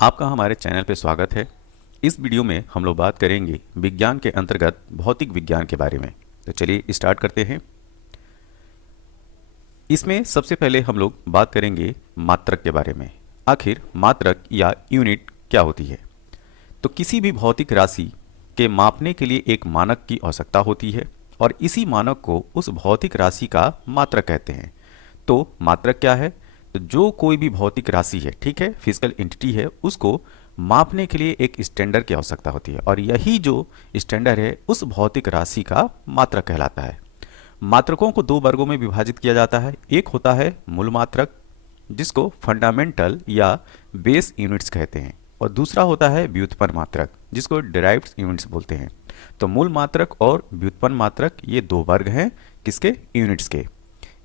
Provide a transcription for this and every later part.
आपका हमारे चैनल पे स्वागत है। इस वीडियो में हम लोग बात करेंगे विज्ञान के अंतर्गत भौतिक विज्ञान के बारे में। तो चलिए स्टार्ट करते हैं। इसमें सबसे पहले हम लोग बात करेंगे मात्रक के बारे में। आखिर मात्रक या यूनिट क्या होती है? तो किसी भी भौतिक राशि के मापने के लिए एक मानक की आवश्यकता होती है और इसी मानक को उस भौतिक राशि का मात्रक कहते हैं। तो मात्रक क्या है? तो जो कोई भी भौतिक राशि है, ठीक है, फिजिकल एंटिटी है, उसको मापने के लिए एक स्टैंडर्ड की आवश्यकता होती है और यही जो स्टैंडर्ड है उस भौतिक राशि का मात्रक कहलाता है। मात्रकों को दो वर्गों में विभाजित किया जाता है। एक होता है मूल मात्रक, जिसको फंडामेंटल या बेस यूनिट्स कहते हैं, और दूसरा होता है व्युत्पन्न मात्रक, जिसको डिराइव्ड यूनिट्स बोलते हैं। तो मूल मात्रक और व्युत्पन्न मात्रक ये दो वर्ग हैं किसके? यूनिट्स के।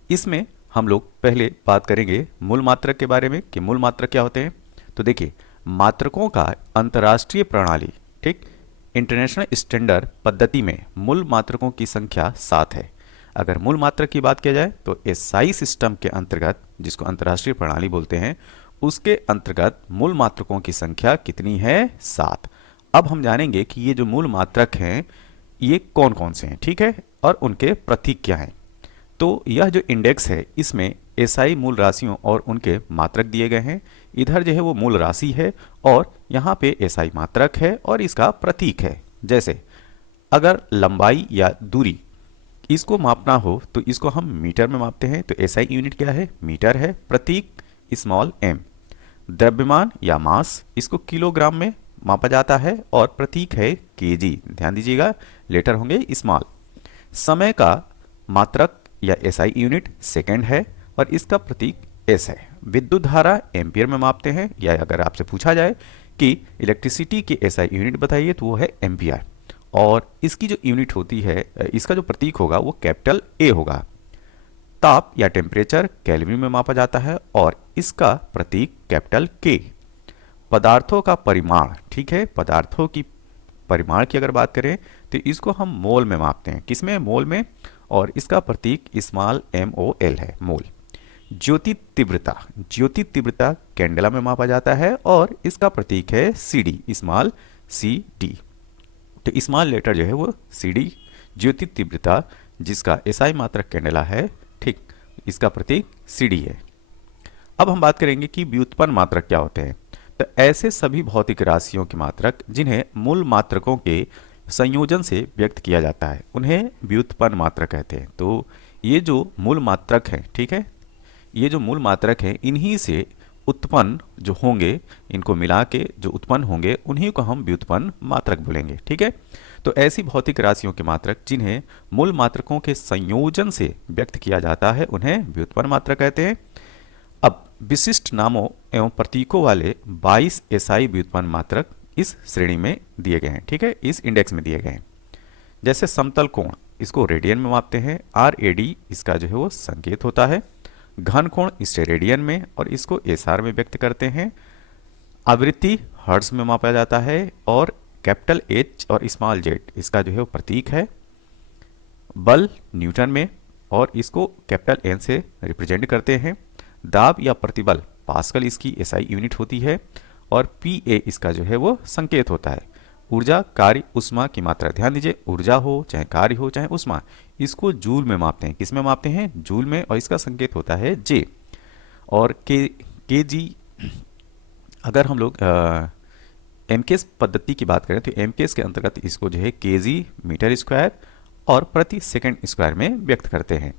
इसमें हम लोग पहले बात करेंगे मूल मात्रक के बारे में कि मूल मात्रक क्या होते हैं। तो देखिए, मात्रकों का अंतर्राष्ट्रीय प्रणाली, ठीक, इंटरनेशनल स्टैंडर्ड पद्धति में मूल मात्रकों की संख्या 7 है। अगर मूल मात्रक की बात किया जाए तो एसआई सिस्टम के अंतर्गत, जिसको अंतर्राष्ट्रीय प्रणाली बोलते हैं, उसके अंतर्गत मूल मात्रकों की संख्या कितनी है? 7। अब हम जानेंगे कि ये जो मूल मात्रक हैं ये कौन कौन से हैं, ठीक है, और उनके प्रतीक क्या हैं। तो यह जो इंडेक्स है इसमें एसआई मूल राशियों और उनके मात्रक दिए गए हैं। इधर जो है वो मूल राशि है और यहाँ पे एसआई मात्रक है और इसका प्रतीक है। जैसे अगर लंबाई या दूरी इसको मापना हो तो इसको हम मीटर में मापते हैं, तो एसआई यूनिट क्या है? मीटर है। प्रतीक स्मॉल एम। द्रव्यमान या मास, इसको किलोग्राम में मापा जाता है और प्रतीक है केजी। ध्यान दीजिएगा, लेटर होंगे स्मॉल। समय का मात्रक या एसआई यूनिट सेकंड है और इसका प्रतीक एस है। विद्युत धारा एम्पियर में मापते हैं, या अगर आपसे पूछा जाए कि इलेक्ट्रिसिटी की एसआई यूनिट बताइए तो वो है एम्पियर, और इसकी जो यूनिट होती है, इसका जो प्रतीक होगा वो कैपिटल ए होगा। ताप या टेम्परेचर केल्विन में मापा जाता है और इसका प्रतीक कैपिटल के। पदार्थों का परिमाण, ठीक है, पदार्थों की परिमाण की अगर बात करें तो इसको हम मोल में मापते हैं। किसमें? मोल में, और इसका प्रतीक स्मॉल एम ओ एल है, मोल। ज्योति तीव्रता, ज्योति तीव्रता कैंडेला में मापा जाता है और इसका प्रतीक है C D, small C D. तो स्मॉल लेटर जो है वो सी डी, ज्योति तीव्रता जिसका एसआई मात्रक कैंडेला है, ठीक, इसका प्रतीक सी डी है। अब हम बात करेंगे कि व्युत्पन्न मात्रक क्या होते हैं। तो ऐसे सभी भौतिक राशियों के मात्रक जिन्हें मूल मात्रकों के संयोजन से व्यक्त किया जाता है उन्हें व्युत्पन्न मात्रक कहते हैं। तो ये जो मूल मात्रक हैं, ठीक है, ये जो मूल मात्रक हैं इन्हीं से उत्पन्न जो होंगे, इनको मिला के जो उत्पन्न होंगे उन्हीं को हम व्युत्पन्न मात्रक बोलेंगे, ठीक है। तो ऐसी भौतिक राशियों के मात्रक जिन्हें मूल मात्रकों के संयोजन से व्यक्त किया जाता है उन्हें व्युत्पन्न मात्रक कहते हैं। अब विशिष्ट नामों एवं प्रतीकों वाले 22 एसआई व्युत्पन्न मात्रक इस श्रेणी में दिए गए हैं, ठीक है, इस इंडेक्स में दिए गए हैं। जैसे समतल कोण, इसको रेडियन में मापते हैं, आर ए डी इसका जो है वो संकेत होता है। घन कोण इसे रेडियन में और इसको एस आर में व्यक्त करते हैं। आवृत्ति हर्ट्ज में मापा जाता है और कैपिटल एच और स्मॉल जेड इसका जो है वो प्रतीक है। बल न्यूटन में और इसको कैपिटल एन से रिप्रेजेंट करते हैं। दाब या प्रतिबल पास्कल इसकी एसआई यूनिट होती है और पी ए इसका जो है वो संकेत होता है। ऊर्जा, कार्य, उष्मा की मात्रा, ध्यान दीजिए, ऊर्जा हो चाहे कार्य हो चाहे उष्मा, इसको जूल में मापते हैं। किस में मापते हैं? जूल में, और इसका संकेत होता है जे। और के जी, अगर हम लोग एमकेएस पद्धति की बात करें तो एमकेएस के अंतर्गत इसको जो है केजी मीटर स्क्वायर और प्रति सेकंड स्क्वायर में व्यक्त करते हैं।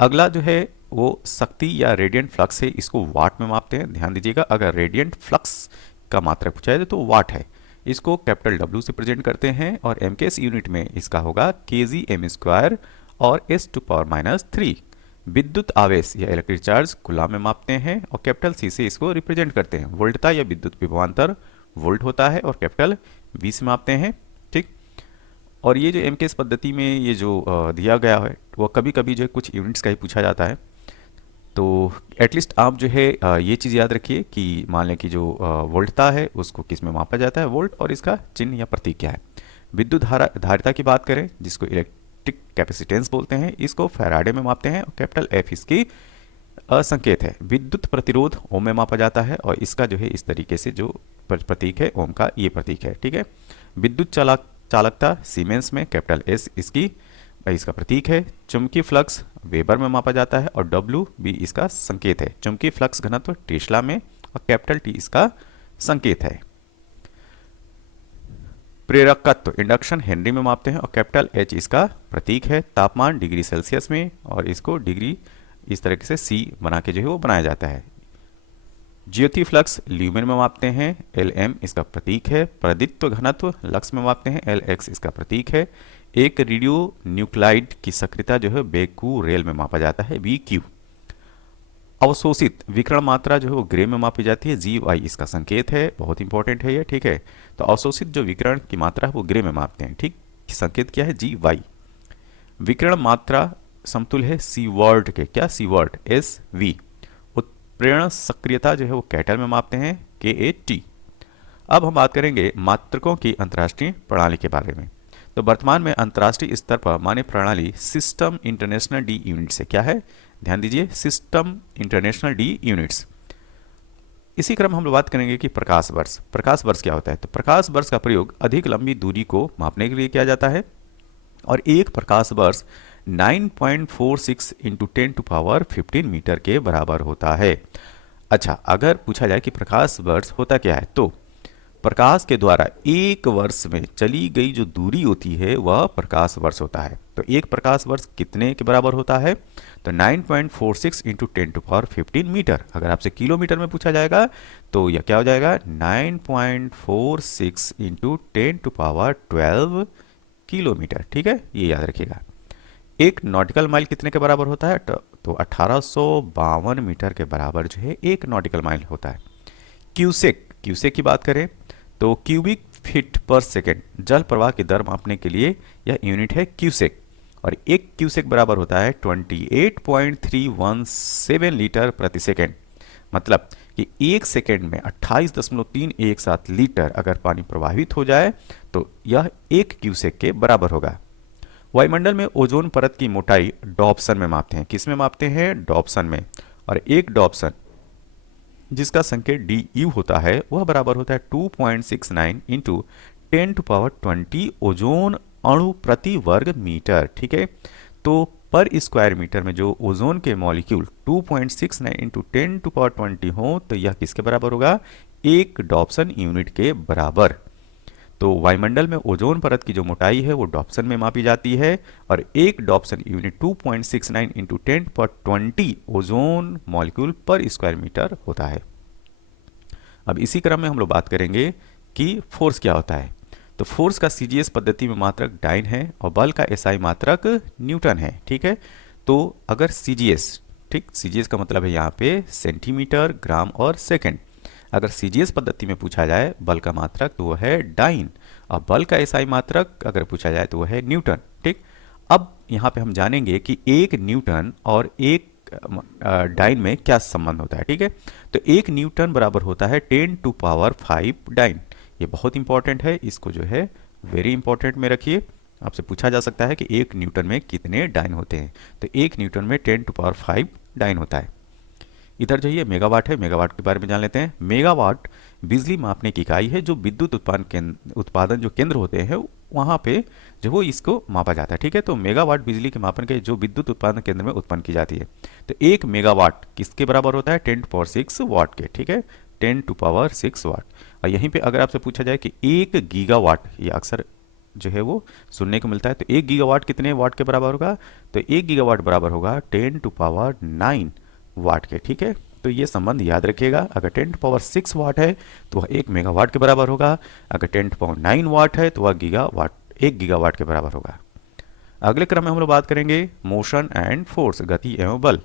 अगला जो है वो शक्ति या रेडियंट फ्लक्स है, इसको वाट में मापते हैं। ध्यान दीजिएगा, अगर रेडियंट फ्लक्स का मात्रक पूछा जाए तो वाट है, इसको कैपिटल डब्ल्यू से प्रेजेंट करते हैं और एमकेएस यूनिट में इसका होगा केजी एम स्क्वायर और एस टू पावर माइनस 3। विद्युत आवेश या इलेक्ट्रिक चार्ज कूलम में मापते हैं और कैपिटल सी से इसको रिप्रेजेंट करते हैं। वोल्टता या विद्युत विभवांतर वोल्ट होता है और कैपिटल वी से मापते हैं, ठीक। और ये जो एमकेएस पद्धति में ये जो दिया गया है वो कभी कभी जो है कुछ यूनिट्स का ही पूछा जाता है। तो एटलीस्ट आप जो है ये चीज़ याद रखिए कि मान लें कि जो वोल्टता है उसको किस में मापा जाता है, वोल्ट, और इसका चिन्ह या प्रतीक क्या है। विद्युत धारिता की बात करें जिसको इलेक्ट्रिक कैपेसिटेंस बोलते हैं, इसको फैराडे में मापते हैं और कैपिटल एफ इसकी असंकेत है। विद्युत प्रतिरोध ओम में मापा जाता है और इसका जो है इस तरीके से जो प्रतीक है ओम का ये प्रतीक है, ठीक है। विद्युत चालकता सीमेंस में कैपिटल एस इसका प्रतीक है। चुंबकीय फ्लक्स वेबर में मापा जाता है और डब्ल्यू भी इसका संकेत है। चुंबकीय फ्लक्स घनत्व टेस्ला में और कैपिटल टी इसका संकेत है। प्रेरकत्व इंडक्शन हेनरी में मापते हैं और कैपिटल एच इसका प्रतीक है। तापमान डिग्री सेल्सियस में और इसको डिग्री इस तरीके से सी बना के जो है वो बनाया जाता है। ज्योति फ्लक्स ल्यूमेन में मापते हैं, एल एम इसका प्रतीक है। प्रदित्व घनत्व लक्स में मापते हैं, एल एक्स इसका प्रतीक है। एक रेडियो न्यूक्लाइड की सक्रियता जो है बेकू रेल में मापा जाता है, बी क्यू। अवशोषित विकिरण मात्रा जो है वो ग्रे में मापी जाती है, जी वाई इसका संकेत है। बहुत इंपॉर्टेंट है ये, ठीक है। तो अवशोषित जो विकिरण की मात्रा है वो ग्रे में मापते हैं, ठीक। संकेत क्या है, जी वाई। विकिरण मात्रा समतुल्य है सी वर्ड के, क्या सी वर्ड, एस वी। उत्प्रेरण सक्रियता जो है वो कैटल में मापते हैं, के ए टी। अब हम बात करेंगे मात्रकों की अंतर्राष्ट्रीय प्रणाली के बारे में। तो वर्तमान में अंतर्राष्ट्रीय स्तर पर मान्य प्रणाली सिस्टम इंटरनेशनल डी यूनिट से क्या है, ध्यान दीजिए, सिस्टम इंटरनेशनल डी यूनिट्स। इसी क्रम हम लोग बात करेंगे कि प्रकाश वर्ष। प्रकाश वर्ष क्या होता है, तो प्रकाश वर्ष का प्रयोग अधिक लंबी दूरी को मापने के लिए किया जाता है और एक प्रकाश वर्ष 9.46 इंटू 10⁻15 मीटर के बराबर होता है। अच्छा, अगर पूछा जाए कि प्रकाश वर्ष होता क्या है, तो प्रकाश के द्वारा एक वर्ष में चली गई जो दूरी होती है वह प्रकाश वर्ष होता है। तो एक प्रकाश वर्ष कितने के बराबर होता है, तो 9.46 इंटू 10⁻15 मीटर। अगर आपसे किलोमीटर में पूछा जाएगा तो यह क्या हो जाएगा, 9.46 इंटू 10⁻12 किलोमीटर, ठीक है, ये याद रखिएगा। एक नॉटिकल माइल कितने के बराबर होता है, तो 1852 मीटर के बराबर जो है एक नॉटिकल माइल होता है। क्यूसेक की बात करें तो क्यूबिक फीट पर सेकेंड जल प्रवाह की दर मापने के लिए यह यूनिट है क्यूसेक और एक क्यूसेक बराबर होता है 28.317 लीटर प्रति सेकेंड। मतलब कि एक सेकेंड में 28.317 लीटर अगर पानी प्रवाहित हो जाए तो यह एक क्यूसेक के बराबर होगा। वायुमंडल में ओजोन परत की मोटाई डॉप्सन में मापते हैं, किस में मापते हैं, डॉप्सन में। और एक डॉप्सन जिसका संकेत डी यू होता है वह बराबर होता है 2.69 इंटू 10⁻20 ओजोन अणु प्रति वर्ग मीटर, ठीक है। तो पर स्क्वायर मीटर में जो ओजोन के मॉलिक्यूल 2.69 इंटू 10⁻20 हो तो यह किसके बराबर होगा, एक डॉप्सन यूनिट के बराबर। तो वायुमंडल में ओजोन परत की जो मोटाई है वो डॉप्सन में मापी जाती है और एक Dobson unit 2.69 into 10⁻20 ozone molecule पर स्क्वायर मीटर होता है। अब इसी क्रम में हम लोग बात करेंगे कि फोर्स क्या होता है। तो फोर्स का सीजीएस पद्धति में मात्रक डाइन है और बल का एसआई मात्रक न्यूटन है, ठीक है। तो अगर सीजीएस, ठीक, सीजीएस का मतलब है यहाँ पे सेंटीमीटर, ग्राम और सेकंड। अगर सीजीएस पद्धति में पूछा जाए बल का मात्रक तो वह है डाइन और बल का एसआई मात्रक अगर पूछा जाए तो वह है न्यूटन, ठीक। अब यहाँ पे हम जानेंगे कि एक न्यूटन और एक डाइन में क्या संबंध होता है, ठीक है। तो एक न्यूटन बराबर होता है 10⁵ डाइन। ये बहुत इंपॉर्टेंट है, इसको जो है वेरी इंपॉर्टेंट में रखिए। आपसे पूछा जा सकता है कि एक न्यूटन में कितने डाइन होते हैं, तो एक न्यूटन में 10⁵ डाइन होता है। इधर जो ये मेगावाट है, मेगावाट के बारे में जान लेते हैं। मेगावाट बिजली मापने की इकाई है जो विद्युत उत्पादन जो केंद्र होते हैं वहाँ पे जो वो इसको मापा जाता है, ठीक है। तो मेगावाट बिजली के मापन के जो विद्युत उत्पादन केंद्र में उत्पन्न की जाती है। तो एक मेगावाट किसके बराबर होता है, 10⁶ वाट के, ठीक है, 10⁶ वाट। और यहीं पे अगर आपसे पूछा जाए कि एक गीगावाट, ये अक्सर जो है वो सुनने को मिलता है, तो एक गीगावाट कितने वाट के बराबर होगा, तो एक गीगावाट बराबर होगा 10⁹ वाट के, ठीक है। तो ये संबंध याद रखिएगा। अगर 10⁶ वाट है तो वह एक मेगावाट के बराबर होगा, अगर 10⁹ वाट है तो वह एक गीगावाट के बराबर होगा। अगले क्रम में हम लोग बात करेंगे मोशन एंड फोर्स, गति एवं बल।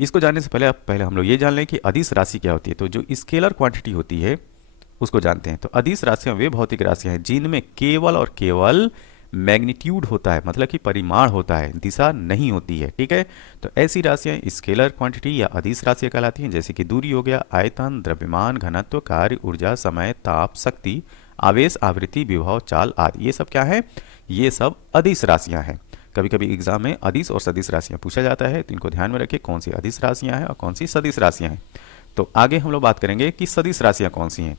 इसको जानने से पहले हम लोग ये जान लें कि अदिश राशि क्या होती है। तो जो स्केलर क्वांटिटी होती है उसको जानते हैं। तो अदिश राशियां वे भौतिक राशियां हैं जिनमें केवल और केवल मैग्नीट्यूड होता है, मतलब कि परिमाण होता है, दिशा नहीं होती है, ठीक है। तो ऐसी राशियां स्केलर क्वांटिटी या अदिश राशियां कहलाती हैं, जैसे कि दूरी हो गया, आयतन, द्रव्यमान, घनत्व, कार्य, ऊर्जा, समय, ताप, शक्ति, आवेश, आवृत्ति, विभव, चाल आदि। ये सब क्या है, ये सब अदिश राशियां हैं। कभी कभी एग्जाम में अदिश और सदिश राशियां पूछा जाता है, तो इनको ध्यान में रखिए कौन सी अदिश राशियां हैं और कौन सी सदिश राशियां हैं। तो आगे हम लोग बात करेंगे कि सदिश राशियां कौन सी हैं।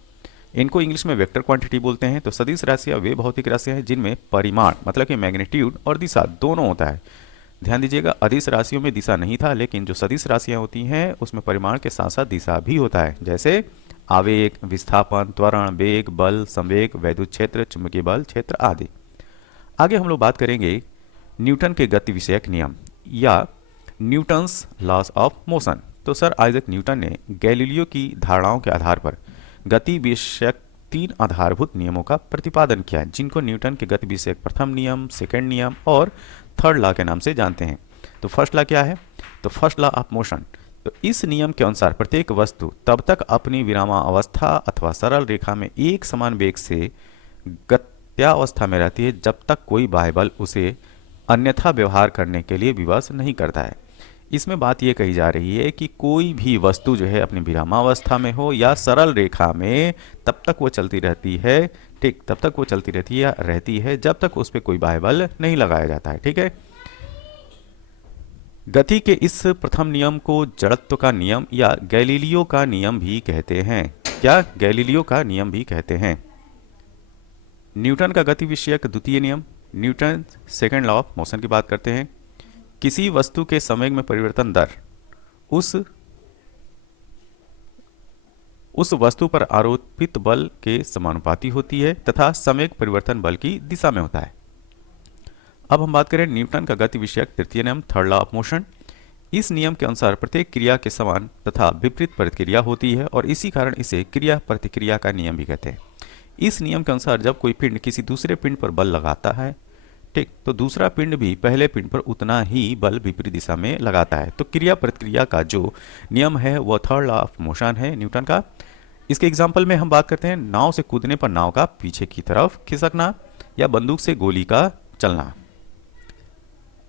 इनको इंग्लिश में वेक्टर क्वांटिटी बोलते हैं। तो सदिश राशियां वे भौतिक राशियां हैं जिनमें परिमाण मतलब कि मैग्नीट्यूड और दिशा दोनों होता है। ध्यान दीजिएगा, अदिश राशियों में दिशा नहीं था, लेकिन जो सदिश राशियां होती हैं उसमें परिमाण के साथ साथ दिशा भी होता है, जैसे आवेग, विस्थापन, त्वरण, वेग, बल, संवेग, वैद्युत क्षेत्र, चुंबकीय बल क्षेत्र आदि। आगे हम लोग बात करेंगे न्यूटन के गति विषयक नियम या न्यूटन्स लॉज ऑफ मोशन। तो सर आइजैक न्यूटन ने गैलीलियो की धारणाओं के आधार पर गति विषयक 3 आधारभूत नियमों का प्रतिपादन किया, जिनको न्यूटन के गति विषयक प्रथम नियम, सेकंड नियम और थर्ड लॉ के नाम से जानते हैं। तो फर्स्ट लॉ क्या है? तो फर्स्ट लॉ ऑफ मोशन। तो इस नियम के अनुसार प्रत्येक वस्तु तब तक अपनी विरामावस्था अथवा सरल रेखा में एक समान वेग से गत्यावस्था में रहती है जब तक कोई बाह्य बल उसे अन्यथा व्यवहार करने के लिए विवश नहीं करता है। इसमें बात यह कही जा रही है कि कोई भी वस्तु जो है अपनी विरामावस्था में हो या सरल रेखा में तब तक वो चलती रहती है, ठीक, तब तक वो चलती रहती है या रहती है जब तक उस पर कोई बाह्य बल नहीं लगाया जाता है। ठीक है, गति के इस प्रथम नियम को जड़त्व का नियम या गैलीलियो का नियम भी कहते हैं। क्या? गैलीलियो का नियम भी कहते हैं। न्यूटन का गति विषयक द्वितीय नियम, Newton second law of motion की बात करते हैं। किसी वस्तु के संवेग में परिवर्तन दर उस वस्तु पर आरोपित बल के समानुपाती होती है तथा संवेग परिवर्तन बल की दिशा में होता है। अब हम बात करें न्यूटन का गति विषयक तृतीय नियम, थर्ड लॉ ऑफ मोशन। इस नियम के अनुसार प्रत्येक क्रिया के समान तथा विपरीत प्रतिक्रिया होती है और इसी कारण इसे क्रिया प्रतिक्रिया का नियम भी कहते हैं। इस नियम के अनुसार जब कोई पिंड किसी दूसरे पिंड पर बल लगाता है, ठीक, तो दूसरा पिंड भी पहले पिंड पर उतना ही बल विपरीत दिशा में लगाता है। तो क्रिया प्रतिक्रिया का जो नियम है वह थर्ड लॉ ऑफ मोशन है न्यूटन का। इसके एग्जाम्पल में हम बात करते हैं नाव से कूदने पर नाव का पीछे की तरफ खिसकना या बंदूक से गोली का चलना।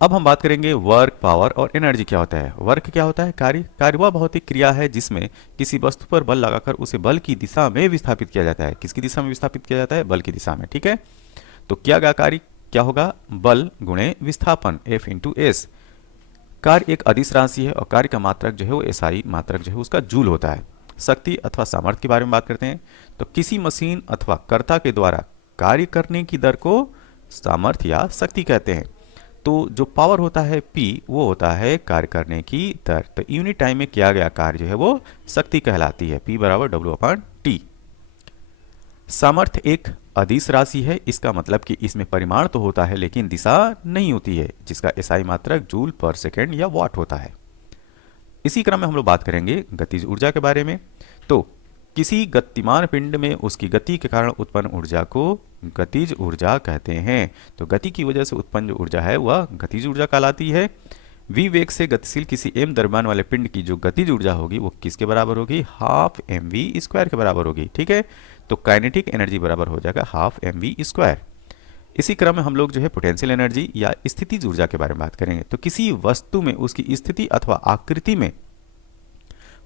अब हम बात करेंगे वर्क, पावर और एनर्जी क्या होता है। वर्क क्या होता है? कार्य। कार्य वह भौतिक क्रिया है जिसमें किसी वस्तु पर बल लगाकर उसे बल की दिशा में विस्थापित किया जाता है। किसकी दिशा में विस्थापित किया जाता है? बल की दिशा में। ठीक है, तो किया गया कार्य क्या होगा? बल गुणे विस्थापन, F इंटू एस। कार्य एक अदिश राशि है और कार्य का मात्रक जो है वो SI मात्रक जो है उसका जूल होता है। शक्ति अथवा सामर्थ्य के बारे में बात करते हैं। तो किसी मशीन अथवा कर्ता के द्वारा कार्य करने की दर को सामर्थ्य या शक्ति कहते हैं। तो जो पावर होता है P, वो होता है कार्य करने की दर। तो यूनिट टाइम में किया गया कार्य जो है वो शक्ति कहलाती है, P बराबर W/T। सामर्थ्य एक अदिश राशि है, इसका मतलब कि इसमें परिमाण तो होता है लेकिन दिशा नहीं होती है, जिसका SI मात्रक जूल पर सेकेंड या वाट होता है। इसी क्रम में हम लोग बात करेंगे गतिज ऊर्जा के बारे में। तो किसी गतिमान पिंड में उसकी गति के कारण उत्पन्न ऊर्जा को गतिज ऊर्जा कहते हैं। तो गति की वजह से उत्पन्न जो ऊर्जा है वह गतिज ऊर्जा कहलाती है। v वेग से गतिशील किसी m द्रव्यमान वाले पिंड की जो गतिज ऊर्जा होगी वो किसके बराबर होगी? हाफ mv² के बराबर होगी। ठीक है, तो काइनेटिक एनर्जी बराबर हो जाएगा हाफ mv²। इसी क्रम में हम लोग जो है पोटेंशियल एनर्जी या स्थितिज ऊर्जा के बारे में बात करेंगे। तो किसी वस्तु में उसकी स्थिति अथवा आकृति में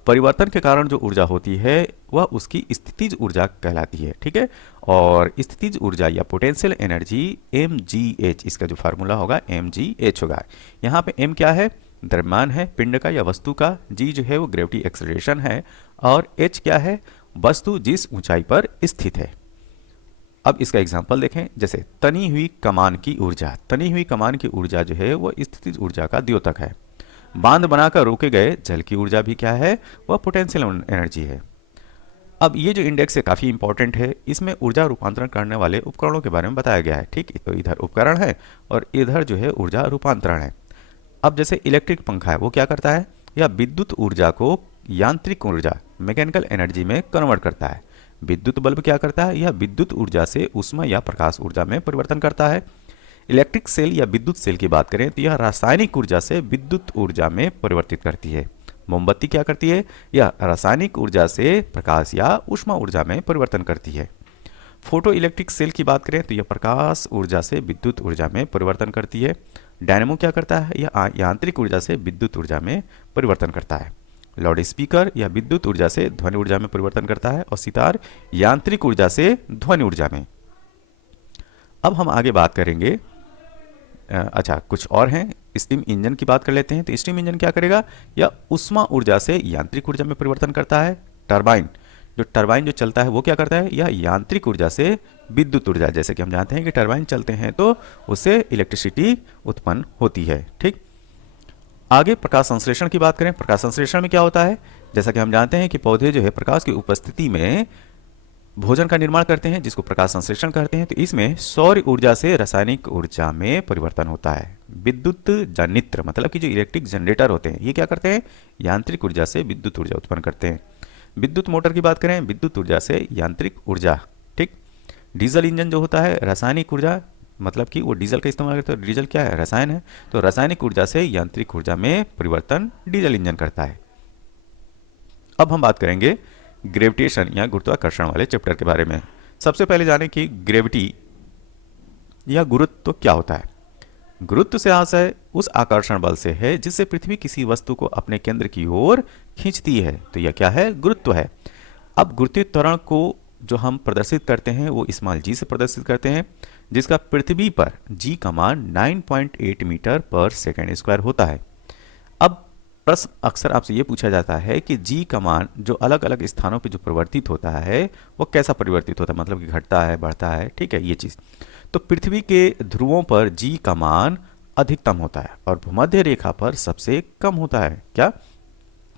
परिवर्तन के कारण जो ऊर्जा होती है वह उसकी स्थितिज ऊर्जा कहलाती है। ठीक है, और स्थितिज ऊर्जा या पोटेंशियल एनर्जी mgh, इसका जो फार्मूला होगा mgh होगा। यहाँ पे m क्या है? द्रव्यमान है पिंड का या वस्तु का, g जो है वो ग्रेविटी एक्सेलरेशन है और h क्या है? वस्तु जिस ऊंचाई पर स्थित है। अब इसका एग्जाम्पल देखें, जैसे तनी हुई कमान की ऊर्जा। तनी हुई कमान की ऊर्जा जो है वह स्थितिज ऊर्जा का द्योतक है। बांध बनाकर रोके गए जल की ऊर्जा भी क्या है? वह पोटेंशियल एनर्जी है। अब ये जो इंडेक्स है काफ़ी इंपॉर्टेंट है, इसमें ऊर्जा रूपांतरण करने वाले उपकरणों के बारे में बताया गया है। ठीक, तो इधर उपकरण है और इधर जो है ऊर्जा रूपांतरण है। अब जैसे इलेक्ट्रिक पंखा है वो क्या करता है? या विद्युत ऊर्जा को यांत्रिक ऊर्जा मैकेनिकल एनर्जी में कन्वर्ट करता है। विद्युत बल्ब क्या करता है? यह विद्युत ऊर्जा से ऊष्मा या प्रकाश ऊर्जा में परिवर्तन करता है। इलेक्ट्रिक सेल या विद्युत सेल की बात करें तो यह रासायनिक ऊर्जा से विद्युत ऊर्जा में परिवर्तित करती है। मोमबत्ती क्या करती है? यह रासायनिक ऊर्जा से प्रकाश या ऊष्मा ऊर्जा में परिवर्तन करती है। फोटो इलेक्ट्रिक सेल की बात करें तो यह प्रकाश ऊर्जा से विद्युत ऊर्जा में परिवर्तन करती है। डायनेमो क्या करता है? यह यांत्रिक ऊर्जा से विद्युत ऊर्जा में परिवर्तन करता है। लाउड स्पीकर या विद्युत ऊर्जा से ध्वनि ऊर्जा में परिवर्तन करता है और सितार यांत्रिक ऊर्जा से ध्वनि ऊर्जा में। अब हम आगे बात करेंगे अच्छा, कुछ और हैं। स्टीम इंजन की बात कर लेते हैं। तो स्टीम इंजन क्या करेगा? या उष्मा ऊर्जा से यांत्रिक ऊर्जा में परिवर्तन करता है। टरबाइन, जो टरबाइन जो चलता है वो क्या करता है? यह यांत्रिक ऊर्जा से विद्युत ऊर्जा, जैसे कि हम जानते हैं कि टरबाइन चलते हैं तो उससे इलेक्ट्रिसिटी उत्पन्न होती है। ठीक, आगे प्रकाश संश्लेषण की बात करें। प्रकाश संश्लेषण में क्या होता है? जैसा कि हम जानते हैं कि पौधे जो है प्रकाश की उपस्थिति में भोजन का निर्माण करते हैं, जिसको प्रकाश संश्लेषण कहते हैं। तो इसमें सौर ऊर्जा से रासायनिक ऊर्जा में परिवर्तन होता है। विद्युत जनित्र मतलब कि जो इलेक्ट्रिक जनरेटर होते हैं, ये क्या करते हैं? यांत्रिक ऊर्जा से विद्युत ऊर्जा उत्पन्न करते हैं। विद्युत मोटर की बात करें, विद्युत ऊर्जा से यांत्रिक ऊर्जा। ठीक, डीजल इंजन जो होता है रासायनिक ऊर्जा, मतलब कि वो डीजल का इस्तेमाल करता है। तो डीजल क्या है? रसायन है। तो रासायनिक ऊर्जा से यांत्रिक ऊर्जा में परिवर्तन डीजल इंजन करता है। अब हम बात करेंगे ग्रेविटेशन या गुरुत्वाकर्षण वाले चैप्टर के बारे में। सबसे पहले जाने कि ग्रेविटी या गुरुत्व क्या होता है। गुरुत्व से आशय उस आकर्षण बल से है जिससे पृथ्वी किसी वस्तु को अपने केंद्र की ओर खींचती है। तो यह क्या है? गुरुत्व है। अब गुरुत्वीय त्वरण को जो हम प्रदर्शित करते हैं वो स्मॉल जी से प्रदर्शित करते हैं, जिसका पृथ्वी पर जी का मान 9.8 मीटर पर सेकेंड स्क्वायर होता है। अब प्रश्न अक्सर आपसे ये पूछा जाता है कि जी का मान जो अलग अलग स्थानों पे जो परिवर्तित होता है वो कैसा परिवर्तित होता है, मतलब कि घटता है, बढ़ता है। ठीक है, ये चीज़। तो पृथ्वी के ध्रुवों पर जी का मान अधिकतम होता है और भूमध्य रेखा पर सबसे कम होता है। क्या?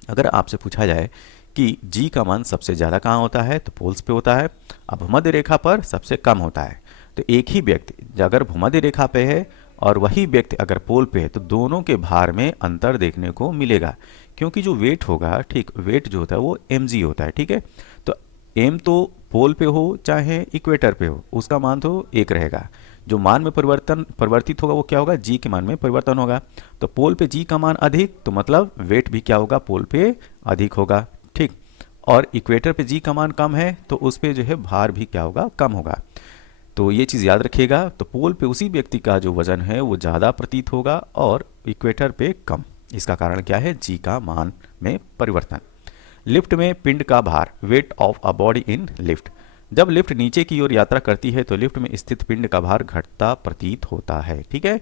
अगर आपसे पूछा जाए कि जी का मान सबसे ज़्यादा कहाँ होता है, तो पोल्स पे होता है। अब भूमध्य रेखा पर सबसे कम होता है। तो एक ही व्यक्ति अगर भूमध्य रेखा पे है और वही व्यक्ति अगर पोल पे है तो दोनों के भार में अंतर देखने को मिलेगा, क्योंकि जो वेट होगा, ठीक, वेट जो होता है वो mg होता है। ठीक है, तो m तो पोल पे हो चाहे इक्वेटर पे हो, उसका मान तो एक रहेगा। जो मान में परिवर्तित होगा वो क्या होगा? जी के मान में परिवर्तन होगा। तो पोल पे जी का मान अधिक, तो मतलब वेट भी क्या होगा? पोल पे अधिक होगा। ठीक, और इक्वेटर पे जी का मान कम है तो उस पे जो है भार भी क्या होगा? कम होगा। तो ये चीज़ याद रखिएगा। तो पोल पे उसी व्यक्ति का जो वजन है वो ज़्यादा प्रतीत होगा और इक्वेटर पे कम। इसका कारण क्या है? जी का मान में परिवर्तन। लिफ्ट में पिंड का भार, weight of a body in lift. जब लिफ्ट नीचे की ओर यात्रा करती है तो लिफ्ट में स्थित पिंड का भार घटता प्रतीत होता है। ठीक है,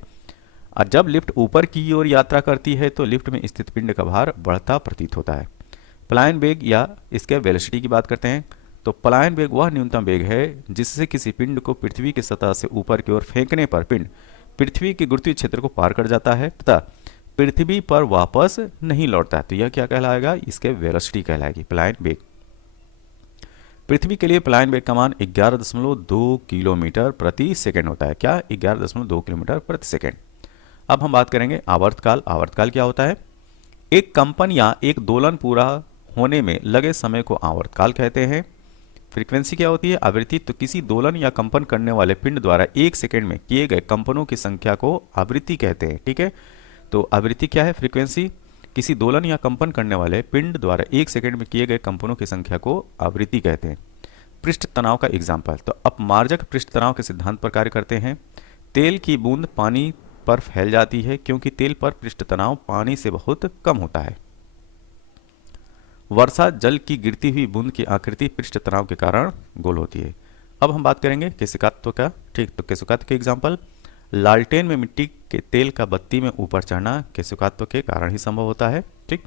और जब लिफ्ट ऊपर की ओर यात्रा करती है तो लिफ्ट में स्थित पिंड का भार बढ़ता प्रतीत होता है। पलायन वेग या इसके वेलोसिटी की बात करते हैं। तो पलायन वेग वह न्यूनतम वेग है जिससे किसी पिंड को पृथ्वी की सतह से ऊपर की ओर फेंकने पर पिंड पृथ्वी के गुरुत्वीय क्षेत्र को पार कर जाता है तथा पृथ्वी पर वापस नहीं लौटता है। तो यह क्या कहलाएगा? इसके वेलोसिटी कहलाएगी, पलायन वेग। पृथ्वी के लिए पलायन वेग का मान 11.2 किलोमीटर प्रति सेकंड होता है। क्या? 11.2 किलोमीटर प्रति सेकंड। अब हम बात करेंगे आवर्तकाल। आवर्तकाल क्या होता है? एक कंपन या एक दोलन पूरा होने में लगे समय को आवर्तकाल कहते हैं। फ्रीक्वेंसी क्या होती है? आवृत्ति। तो किसी दोलन या कंपन करने वाले पिंड द्वारा एक सेकंड में किए गए कंपनों की संख्या को आवृत्ति कहते हैं। ठीक है, तो आवृत्ति क्या है? फ्रीक्वेंसी। किसी दोलन या कंपन करने वाले पिंड द्वारा एक सेकंड में किए गए कंपनों की संख्या को आवृत्ति कहते हैं। पृष्ठ तनाव का एग्जाम्पल। तो अपमार्जक पृष्ठ तनाव के सिद्धांत पर कार्य करते हैं। तेल की बूंद पानी पर फैल जाती है क्योंकि तेल पर पृष्ठ तनाव पानी से बहुत कम होता है। वर्षा जल की गिरती हुई बूंद की आकृति पृष्ठ तनाव के कारण गोल होती है। अब हम बात करेंगे केशिकात्व का। ठीक, तो केशिकात्व के एग्जाम्पल, लालटेन में मिट्टी के तेल का बत्ती में ऊपर चढ़ना केशिकात्व के कारण ही संभव होता है। ठीक,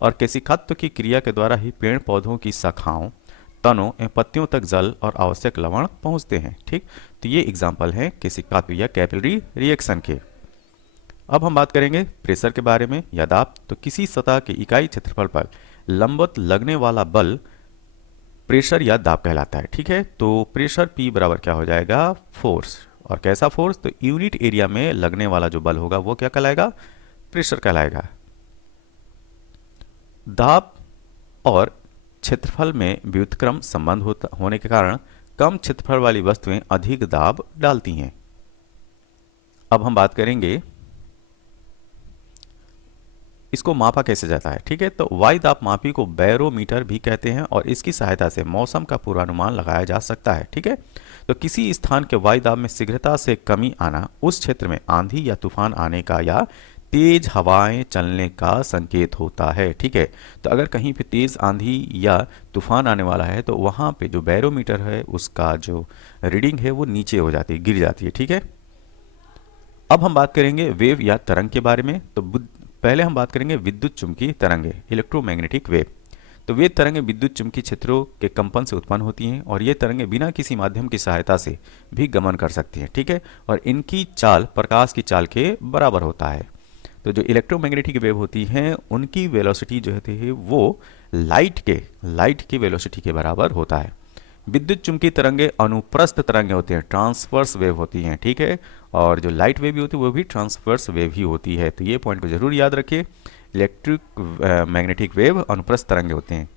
और केशिकात्व की क्रिया के द्वारा ही पेड़ पौधों की शाखाओं, तनों एवं पत्तियों तक जल और आवश्यक लवण पहुंचते हैं। ठीक, तो ये एग्जाम्पल हैं केशिकात्व या कैपिलरी रिएक्शन के। अब हम बात करेंगे प्रेशर के बारे में या दाब। तो किसी सतह के इकाई क्षेत्रफल पर लंबवत लगने वाला बल प्रेशर या दाब कहलाता है। ठीक है, तो प्रेशर P बराबर क्या हो जाएगा? फोर्स। और कैसा फोर्स? तो यूनिट एरिया में लगने वाला जो बल होगा वो क्या कहलाएगा? प्रेशर कहलाएगा। दाब और क्षेत्रफल में व्युत्क्रम संबंध होने के कारण कम क्षेत्रफल वाली वस्तुएं अधिक दाब डालती हैं। अब हम बात करेंगे इसको मापा कैसे जाता है। ठीक है, तो वायु दाब मापी को बैरोमीटर भी कहते हैं और इसकी सहायता से मौसम का पूर्वानुमान लगाया जा सकता है। ठीक है, तो किसी स्थान के वायु दाब में शीघ्रता से कमी आना उस क्षेत्र में आंधी या तूफान आने का या तेज हवाएं चलने का संकेत होता है। ठीक है, तो अगर कहीं पे तेज आंधी या तूफान आने वाला है तो वहां पे जो बैरोमीटर है उसका जो रीडिंग है वो नीचे हो जाती है, गिर जाती है। ठीक है, अब हम बात करेंगे वेव या तरंग के बारे में। तो पहले हम बात करेंगे विद्युत चुम्बकीय तरंगे, इलेक्ट्रोमैग्नेटिक वेव। तो वे तरंगें विद्युत चुम्बकीय क्षेत्रों के कंपन से उत्पन्न होती हैं और ये तरंगें बिना किसी माध्यम की सहायता से भी गमन कर सकती हैं, ठीक है। और इनकी चाल प्रकाश की चाल के बराबर होता है। तो जो इलेक्ट्रोमैग्नेटिक वेव होती हैं उनकी वेलोसिटी जो होती है वो लाइट की वेलोसिटी के बराबर होता है। विद्युत चुम्बकीय तरंगे अनुप्रस्थ तरंगे होते हैं, ट्रांसवर्स वेव होती हैं, ठीक है। और जो लाइट वेव भी होती है वो भी ट्रांसवर्स वेव ही होती है। तो ये पॉइंट को जरूर याद रखिए, इलेक्ट्रिक मैग्नेटिक वेव अनुप्रस्थ तरंगे होते हैं।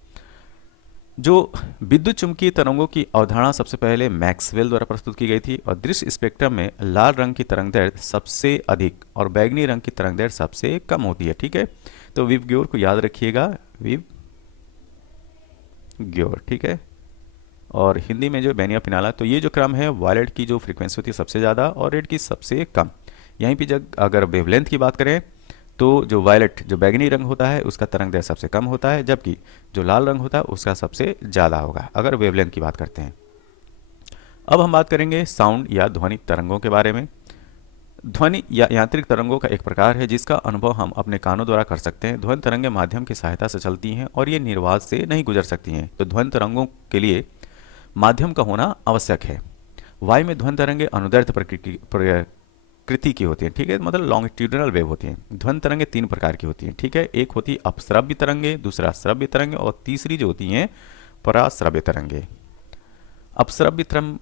जो विद्युत चुम्बकीय तरंगों की अवधारणा सबसे पहले मैक्सवेल द्वारा प्रस्तुत की गई थी और दृश्य स्पेक्ट्रम में लाल रंग की तरंगदैर्घ्य सबसे अधिक और बैगनी रंग की तरंगदैर्घ्य सबसे कम होती है, ठीक है। तो विवग्योर को याद रखिएगा, विवग्योर, ठीक है। और हिंदी में जो बेनिया पिनाला, तो ये जो क्रम है वायलेट की जो फ्रीक्वेंसी होती है सबसे ज़्यादा और रेड की सबसे कम। यहीं पे जब अगर वेवलेंथ की बात करें तो जो वायलेट जो बैगनी रंग होता है उसका तरंगदैर्घ्य सबसे कम होता है, जबकि जो लाल रंग होता है उसका सबसे ज़्यादा होगा अगर वेवलेंथ की बात करते हैं। अब हम बात करेंगे साउंड या ध्वनि तरंगों के बारे में। ध्वनि या यांत्रिक तरंगों का एक प्रकार है जिसका अनुभव हम अपने कानों द्वारा कर सकते हैं। ध्वनि तरंगें माध्यम की सहायता से चलती हैं और ये निर्वात से नहीं गुजर सकती हैं। तो ध्वनि तरंगों के लिए माध्यम का होना आवश्यक है। वायु में ध्वनि तरंगें अनुदैर्ध्य प्रकृति की होती हैं, ठीक है, मतलब लॉन्गिट्यूडिनल वेव होती हैं। ध्वनि तरंगें तीन प्रकार की होती हैं, ठीक है। एक होती है अपश्रव्य तरंगे, दूसरा श्रव्य तरंगे और तीसरी जो होती हैं पराश्रव्य तरंगे। अपश्रव्य तरंग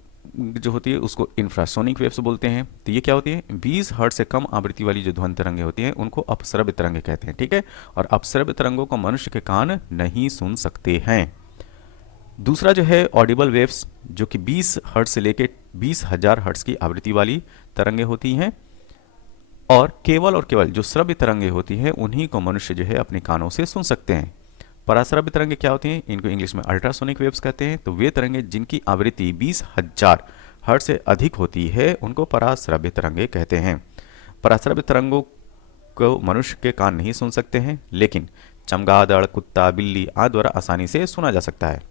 जो होती है उसको इंफ्रासोनिक वेव्स बोलते हैं। तो ये क्या होती है, 20 हर्ट्ज से कम आवृत्ति वाली जो ध्वनि तरंगें होती हैं उनको अपश्रव्य तरंगे कहते हैं, ठीक है। और अपश्रव्य तरंगों को मनुष्य के कान नहीं सुन सकते हैं। दूसरा जो है ऑडिबल वेव्स, जो कि 20 हर्ट्ज से लेकर 20,000 हर्ट्ज की आवृत्ति वाली तरंगें होती हैं। और केवल जो श्रव्य तरंगें होती हैं उन्हीं को मनुष्य जो है अपने कानों से सुन सकते हैं। पराश्रव्य तरंगें क्या होती हैं, इनको इंग्लिश में अल्ट्रासोनिक वेव्स कहते हैं। तो वे तरंगें जिनकी आवृत्ति 20,000 हर्ट्ज से अधिक होती है उनको पराश्रव्य तरंगें कहते हैं। पराश्रव्य तरंगों को मनुष्य के कान नहीं सुन सकते हैं, लेकिन चमगादड़, कुत्ता, बिल्ली आदि द्वारा आसानी से सुना जा सकता है।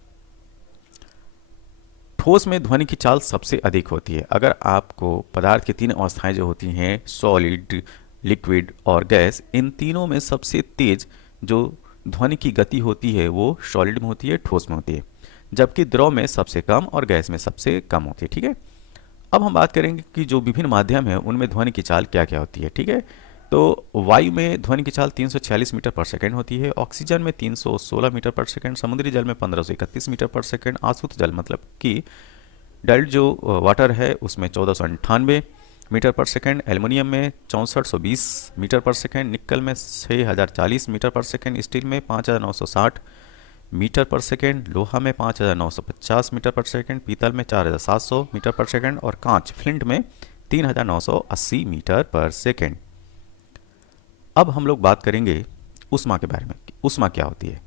ठोस में ध्वनि की चाल सबसे अधिक होती है। अगर आपको पदार्थ की तीन अवस्थाएं जो होती हैं, सॉलिड, लिक्विड और गैस, इन तीनों में सबसे तेज जो ध्वनि की गति होती है वो सॉलिड में होती है, ठोस में होती है, जबकि द्रव में सबसे कम और गैस में सबसे कम होती है, ठीक है। अब हम बात करेंगे कि जो विभिन्न माध्यम है उनमें ध्वनि की चाल क्या क्या होती है, ठीक है। तो वायु में ध्वनि की चाल 346 मीटर पर सेकंड होती है, ऑक्सीजन में 316 मीटर पर सेकंड, समुद्री जल में 1531 मीटर पर सेकंड, आशुद्ध जल मतलब कि डाइल्ड जो वाटर है उसमें 1498 मीटर पर सेकंड, एल्युमिनियम में 6420 मीटर पर सेकंड, निकल में 6040 मीटर पर सेकंड, स्टील में 5960 मीटर पर सेकंड, लोहा में 5950 मीटर पर सेकंड, पीतल में 4700 मीटर पर सेकंड और कांच फ्लिंट में 3980 मीटर पर सेकंड। अब हम लोग बात करेंगे उष्मा के बारे में। उष्मा क्या होती है?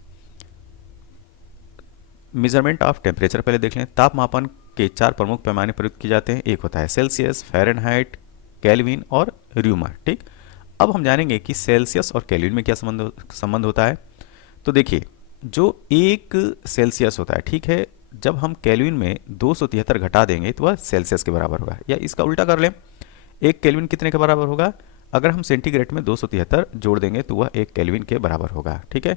मेजरमेंट ऑफ टेम्परेचर पहले देख लें। तापमापन के चार प्रमुख पैमाने प्रयुक्त किए जाते हैं। एक होता है सेल्सियस, फ़ारेनहाइट, केल्विन और र्यूमर, ठीक। अब हम जानेंगे कि सेल्सियस और केल्विन में क्या संबंध होता है। तो देखिए, जो एक सेल्सियस होता है, ठीक है, जब हम केल्विन में 273 घटा देंगे तो वह सेल्सियस के बराबर होगा। या इसका उल्टा कर लें, एक केल्विन कितने के बराबर होगा? अगर हम सेंटीग्रेड में 273 जोड़ देंगे तो वह एक केल्विन के बराबर होगा, ठीक है।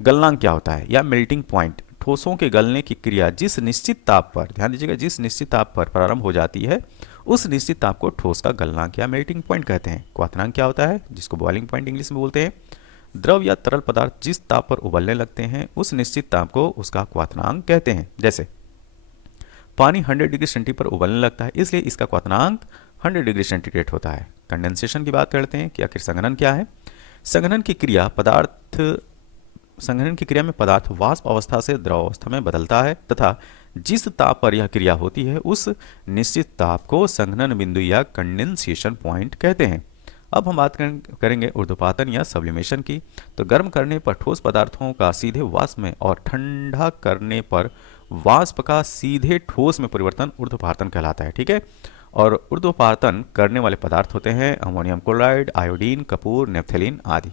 गलनांक क्या होता है या मेल्टिंग पॉइंट? ठोसों के गलने की क्रिया जिस निश्चित ताप पर, ध्यान दीजिएगा, जिस निश्चित ताप पर प्रारंभ हो जाती है उस निश्चित ताप को ठोस का गलनांक या मेल्टिंग पॉइंट कहते हैं। क्वथनांक क्या होता है, जिसको बॉइलिंग पॉइंट इंग्लिश में बोलते हैं? द्रव या तरल पदार्थ जिस ताप पर उबलने लगते हैं उस निश्चित ताप को उसका क्वथनांक कहते हैं। जैसे पानी 100 डिग्री सेंटीग्रेड पर उबलने लगता है, इसलिए इसका क्वथनांक 100 डिग्री सेंटीग्रेड होता है। कंडेंसेशन की बात करते हैं कि आखिर संघनन क्या है। संघनन की क्रिया में पदार्थ वाष्प अवस्था से द्रव अवस्था में बदलता है तथा जिस ताप पर यह क्रिया होती है उस निश्चित ताप को संघनन बिंदु या कंडेंसेशन पॉइंट कहते हैं। अब हम बात करेंगे ऊर्ध्वपातन या सब्लिमेशन की। तो गर्म करने पर ठोस पदार्थों का सीधे वाष्प में और ठंडा करने पर वाष्प का सीधे ठोस में परिवर्तन ऊर्ध्वपातन कहलाता है, ठीक है। और ऊर्ध्वपातन करने वाले पदार्थ होते हैं अमोनियम क्लोराइड, आयोडीन, कपूर, नेफ्थेलिन आदि।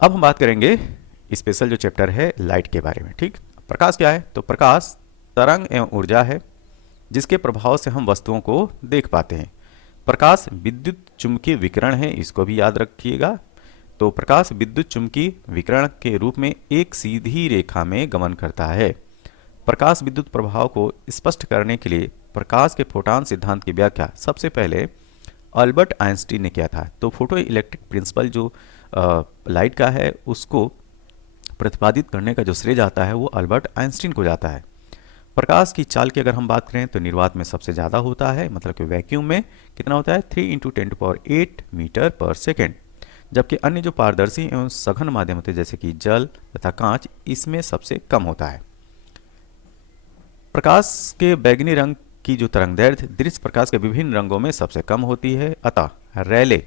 अब हम बात करेंगे स्पेशल जो चैप्टर है लाइट के बारे में, ठीक। प्रकाश क्या है? तो प्रकाश तरंग एवं ऊर्जा है जिसके प्रभाव से हम वस्तुओं को देख पाते हैं। प्रकाश विद्युत चुम्बकीय विकिरण है, इसको भी याद रखिएगा। तो प्रकाश विद्युत चुम्बकीय विकिरण के रूप में एक सीधी रेखा में गमन करता है। प्रकाश विद्युत प्रभाव को स्पष्ट करने के लिए प्रकाश के फोटॉन सिद्धांत की व्याख्या सबसे पहले अल्बर्ट आइंस्टीन ने किया था। तो फोटो इलेक्ट्रिक प्रिंसिपल जो लाइट का है उसको प्रतिपादित करने का जो श्रेय जाता है वो अल्बर्ट आइंस्टीन को जाता है। प्रकाश की चाल की अगर हम बात करें तो निर्वात में सबसे ज़्यादा होता है, मतलब कि वैक्यूम में कितना होता है 3 × 10⁸ मीटर पर सेकेंड, जबकि अन्य जो पारदर्शी एवं सघन माध्यम होते हैं जैसे कि जल तथा कांच, इसमें सबसे कम होता है। प्रकाश के बैगनी रंग की जो तरंगदैर्घ्य दृश्य प्रकाश के विभिन्न रंगों में सबसे कम होती है। अतः रैले,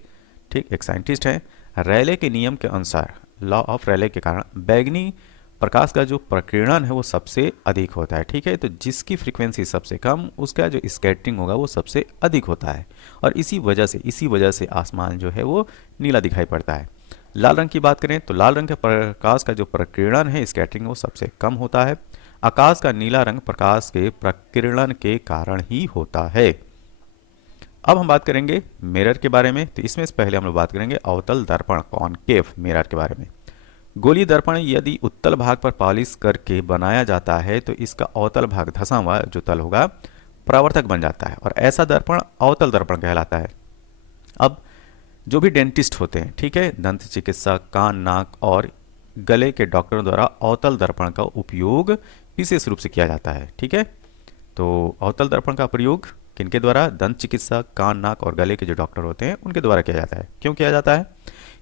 ठीक, एक साइंटिस्ट हैं, रैले के नियम के अनुसार, लॉ ऑफ रैले के कारण बैगनी प्रकाश का जो प्रकीर्णन है वो सबसे अधिक होता है। ठीक है, तो जिसकी फ्रीक्वेंसी सबसे कम उसका जो स्कैटरिंग होगा वो सबसे अधिक होता है, और इसी वजह से आसमान जो है वो नीला दिखाई पड़ता है। लाल रंग की बात करें तो लाल रंग के प्रकाश का जो प्रकीर्णन है, स्कैटरिंग, वो सबसे कम होता है। आकाश का नीला रंग प्रकाश के प्रकीर्णन के कारण ही होता है। अब हम बात करेंगे मिरर के बारे में। तो इसमें से पहले हम लोग बात करेंगे अवतल दर्पण, कॉनकेव मिरर के बारे में। गोलीय दर्पण यदि उत्तल भाग पर पॉलिश करके बनाया जाता है तो इसका अवतल भाग धंसा हुआ जो तल होगा परावर्तक बन जाता है, और ऐसा दर्पण अवतल दर्पण कहलाता है। अब जो भी डेंटिस्ट होते हैं, ठीक है, दंत चिकित्सक, कान, नाक और गले के डॉक्टरों द्वारा अवतल दर्पण का उपयोग विशेष रूप से किया जाता है। ठीक है, तो अवतल दर्पण का प्रयोग किनके द्वारा? दंत चिकित्सक, कान, नाक और गले के जो डॉक्टर होते हैं उनके द्वारा किया जाता है। क्यों किया जाता है?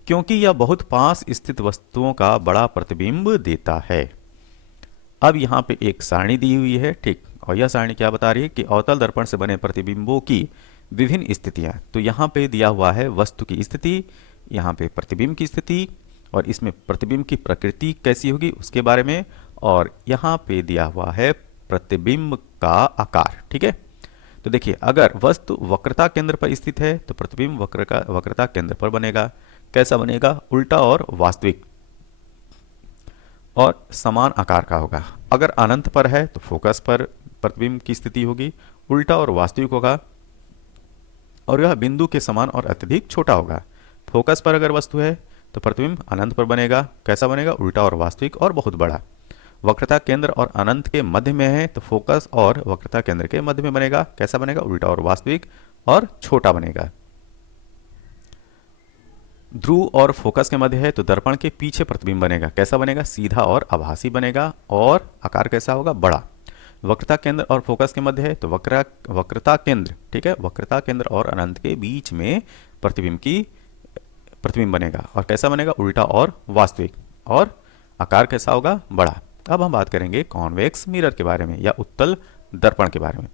क्योंकि यह बहुत पास स्थित वस्तुओं का बड़ा प्रतिबिंब देता है। अब यहाँ पे एक सारणी दी हुई है, ठीक, और यह सारणी क्या बता रही है कि अवतल दर्पण से बने प्रतिबिंबों की विभिन्न स्थितियाँ। तो यहाँ पे दिया हुआ है वस्तु की स्थिति, यहाँ पे प्रतिबिंब की स्थिति, और इसमें प्रतिबिंब की प्रकृति कैसी होगी उसके बारे में, और यहाँ पे दिया हुआ है प्रतिबिंब का आकार। ठीक है, तो देखिए अगर वस्तु वक्रता केंद्र पर स्थित है तो प्रतिबिंब वक्रता केंद्र पर बनेगा। कैसा बनेगा? उल्टा और वास्तविक और समान आकार का होगा। अगर अनंत पर है तो फोकस पर प्रतिबिंब की स्थिति होगी, उल्टा और वास्तविक होगा, और यह बिंदु के समान और अत्यधिक छोटा होगा। फोकस पर अगर वस्तु है तो प्रतिबिंब अनंत पर बनेगा। कैसा बनेगा? उल्टा और वास्तविक और बहुत बड़ा। वक्रता केंद्र और अनंत के मध्य में है तो फोकस और वक्रता केंद्र के मध्य में बनेगा। कैसा बनेगा? उल्टा और वास्तविक और छोटा बनेगा। ध्रुव और फोकस के मध्य है तो दर्पण के पीछे प्रतिबिंब बनेगा। कैसा बनेगा? सीधा और आभासी बनेगा, और आकार कैसा होगा? बड़ा। वक्रता केंद्र और फोकस के मध्य है तो वक्रता केंद्र, ठीक है, वक्रता केंद्र और अनंत के बीच में प्रतिबिंब बनेगा, और कैसा बनेगा? उल्टा और वास्तविक, और आकार कैसा होगा? बड़ा। अब हम बात करेंगे कॉन्वेक्स मिरर के बारे में या उत्तल दर्पण के बारे में।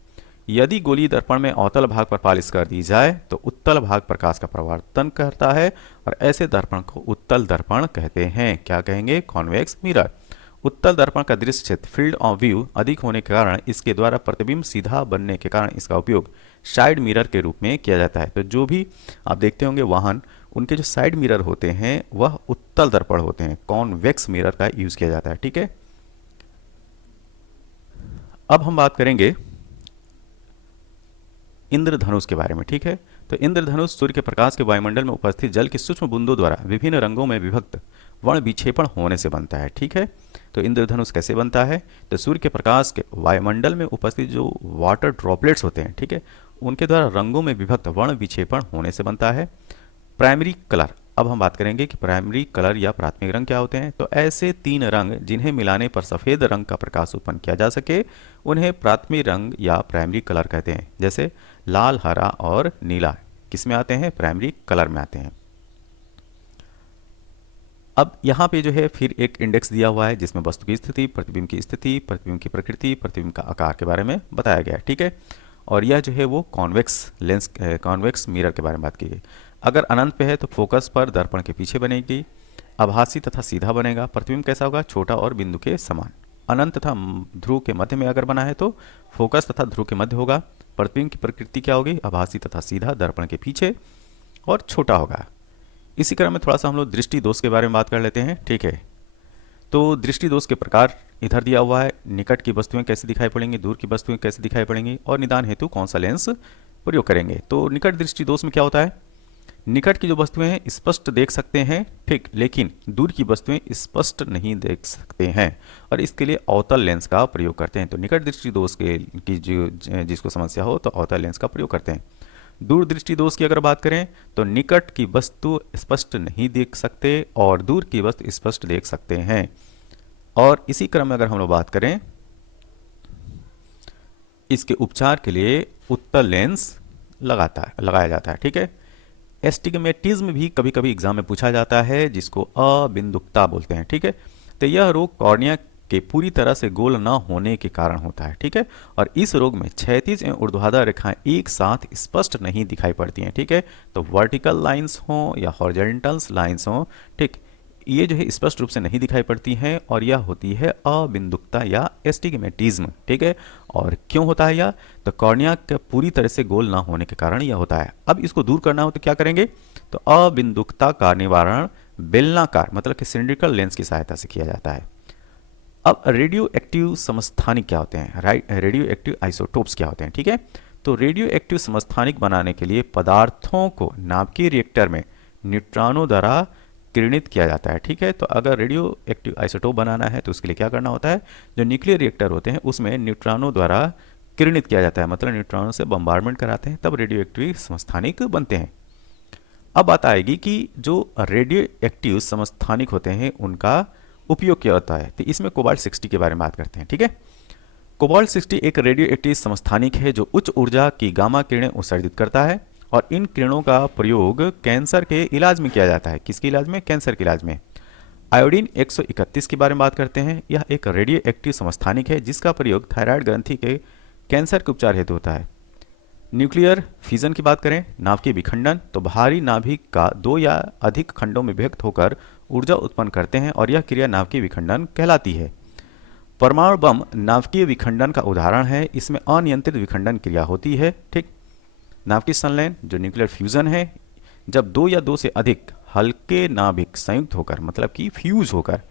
यदि गोलीय दर्पण में अवतल भाग पर पॉलिश कर दी जाए तो उत्तल भाग प्रकाश का परावर्तन करता है, और ऐसे दर्पण को उत्तल दर्पण कहते हैं। क्या कहेंगे? Convex mirror. उत्तल दर्पण का दृश्य क्षेत्र, फील्ड ऑफ व्यू, अधिक होने के कारण इसके द्वारा प्रतिबिंब सीधा बनने के कारण इसका उपयोग साइड मिरर के रूप में किया जाता है। तो जो भी आप देखते होंगे वाहन, उनके जो साइड मिरर होते हैं वह उत्तल दर्पण होते हैं, कॉन्वेक्स मिरर का यूज किया जाता है। ठीक है, अब हम बात करेंगे इंद्रधनुष के बारे में। ठीक है, तो इंद्रधनुष सूर्य के प्रकाश के वायुमंडल में उपस्थित जल की सूक्ष्म बूंदों द्वारा विभिन्न रंगों में विभक्त वर्ण विक्षेपण होने से बनता है। ठीक है, तो इंद्रधनुष कैसे बनता है? तो सूर्य के प्रकाश के वायुमंडल में उपस्थित जो वाटर ड्रॉपलेट्स होते हैं, ठीक है, उनके द्वारा रंगों में विभक्त वर्ण विक्षेपण होने से बनता है। प्राइमरी कलर, अब हम बात करेंगे कि प्राइमरी कलर या प्राथमिक रंग क्या होते हैं। तो ऐसे 3 रंग जिन्हें मिलाने पर सफ़ेद रंग का प्रकाश उत्पन्न किया जा सके उन्हें प्राथमिक रंग या प्राइमरी कलर कहते हैं। जैसे लाल, हरा और नीला किस में आते हैं? प्राइमरी कलर में आते हैं। अब यहाँ पे जो है फिर एक इंडेक्स दिया हुआ है जिसमें वस्तु की स्थिति, प्रतिबिंब की स्थिति, प्रतिबिंब की प्रकृति, प्रतिबिंब का आकार के बारे में बताया गया है। ठीक है, और यह जो है वो कॉन्वेक्स मिरर के बारे में बात की गई। अगर अनंत पे है तो फोकस पर दर्पण के पीछे बनेगी, आभासी तथा सीधा बनेगा। प्रतिबिंब कैसा होगा? छोटा और बिंदु के समान। अनंत तथा ध्रुव के मध्य में अगर बना है तो फोकस तथा ध्रुव के मध्य होगा। प्रतिबिंब की प्रकृति क्या होगी? आभासी तथा सीधा, दर्पण के पीछे और छोटा होगा। इसी क्रम में थोड़ा सा हम लोग दृष्टि दोष के बारे में बात कर लेते हैं। ठीक है, तो दृष्टि दोष के प्रकार इधर दिया हुआ है। निकट की वस्तुएं कैसे दिखाई पड़ेंगी, दूर की वस्तुएं कैसे दिखाई पड़ेंगी, और निदान हेतु कौन सा लेंस प्रयोग करेंगे। तो निकट दृष्टि दोष में क्या होता है, निकट की जो वस्तुएं हैं स्पष्ट देख सकते हैं, ठीक, लेकिन दूर की वस्तुएं स्पष्ट नहीं देख सकते हैं और इसके लिए अवतल लेंस का प्रयोग करते हैं। तो निकट दृष्टि दोष के की जो जिसको समस्या हो तो अवतल लेंस का प्रयोग करते हैं। दूर दृष्टि दोष की अगर बात करें तो निकट की वस्तु स्पष्ट नहीं देख सकते और दूर की वस्तु स्पष्ट देख सकते हैं। और इसी क्रम में अगर हम लोग बात करें, इसके उपचार के लिए उत्तल लेंस लगाया जाता है, ठीक है। एस्टिग्मेटिज्म भी कभी कभी एग्जाम में पूछा जाता है, जिसको अबिंदुकता बोलते हैं, ठीक है। तो यह रोग कॉर्निया के पूरी तरह से गोल न होने के कारण होता है, ठीक है। और इस रोग में क्षैतिज एवं ऊर्ध्वाधर रेखाएं एक साथ स्पष्ट नहीं दिखाई पड़ती हैं, ठीक है। तो वर्टिकल लाइंस हो या हॉरिजॉन्टल लाइंस हो, ठीक, ये जो है स्पष्ट रूप से नहीं दिखाई पड़ती हैं और यह होती है अबिंदुकता या एस्टिग्मेटिज्म, ठीक है। और क्यों होता है यह, तो कॉर्निया का पूरी तरह से गोल ना होने के कारण यह होता है। अब इसको दूर करना हो तो क्या करेंगे, तो अबिंदुकता का निवारण बेलनाकार मतलब कि सिलिंड्रिकल लेंस की सहायता से किया जाता है। अब रेडियो एक्टिव समस्थानिक क्या होते हैं, रेडियो एक्टिव आइसोटोप्स क्या होते हैं, ठीक है। तो रेडियो एक्टिव समस्थानिक बनाने के लिए पदार्थों को नाभिकीय रिएक्टर में न्यूट्रॉनों द्वारा किरणित किया जाता है, ठीक है। तो अगर रेडियो एक्टिव आइसोटोप बनाना है तो उसके लिए क्या करना होता है, जो न्यूक्लियर रिएक्टर होते हैं उसमें न्यूट्रॉनों द्वारा किरणित किया जाता है, मतलब न्यूट्रॉनों से बम्बार्डमेंट कराते हैं, तब रेडियो एक्टिव समस्थानिक बनते हैं। अब बात आएगी कि जो रेडियो एक्टिव समस्थानिक होते हैं उनका उपयोग क्या होता है। तो इसमें कोबाल्ट 60 के बारे में बात करते हैं, ठीक है। कोबाल्ट 60 एक रेडियो एक्टिव समस्थानिक है जो उच्च ऊर्जा की गामा किरणें उत्सर्जित करता है और इन किरणों का प्रयोग कैंसर के इलाज में किया जाता है। किसके इलाज में, कैंसर के इलाज में। आयोडीन 131 के बारे में बात करते हैं। यह एक रेडियो एक्टिव समस्थानिक है जिसका प्रयोग थायराइड ग्रंथि के कैंसर के उपचार हेतु होता है। न्यूक्लियर फिजन की बात करें, नाभिकीय विखंडन, तो भारी नाभिक का 2 या अधिक खंडों में विभक्त होकर ऊर्जा उत्पन्न करते हैं और यह क्रिया नाभिकीय विखंडन कहलाती है। परमाणु बम नाभिकीय विखंडन का उदाहरण है, इसमें अनियंत्रित विखंडन क्रिया होती है, ठीक। नाभिकीय संलयन जो न्यूक्लियर फ्यूजन है, जब 2 या 2 से अधिक हल्के नाभिक संयुक्त होकर मतलब कि फ्यूज होकर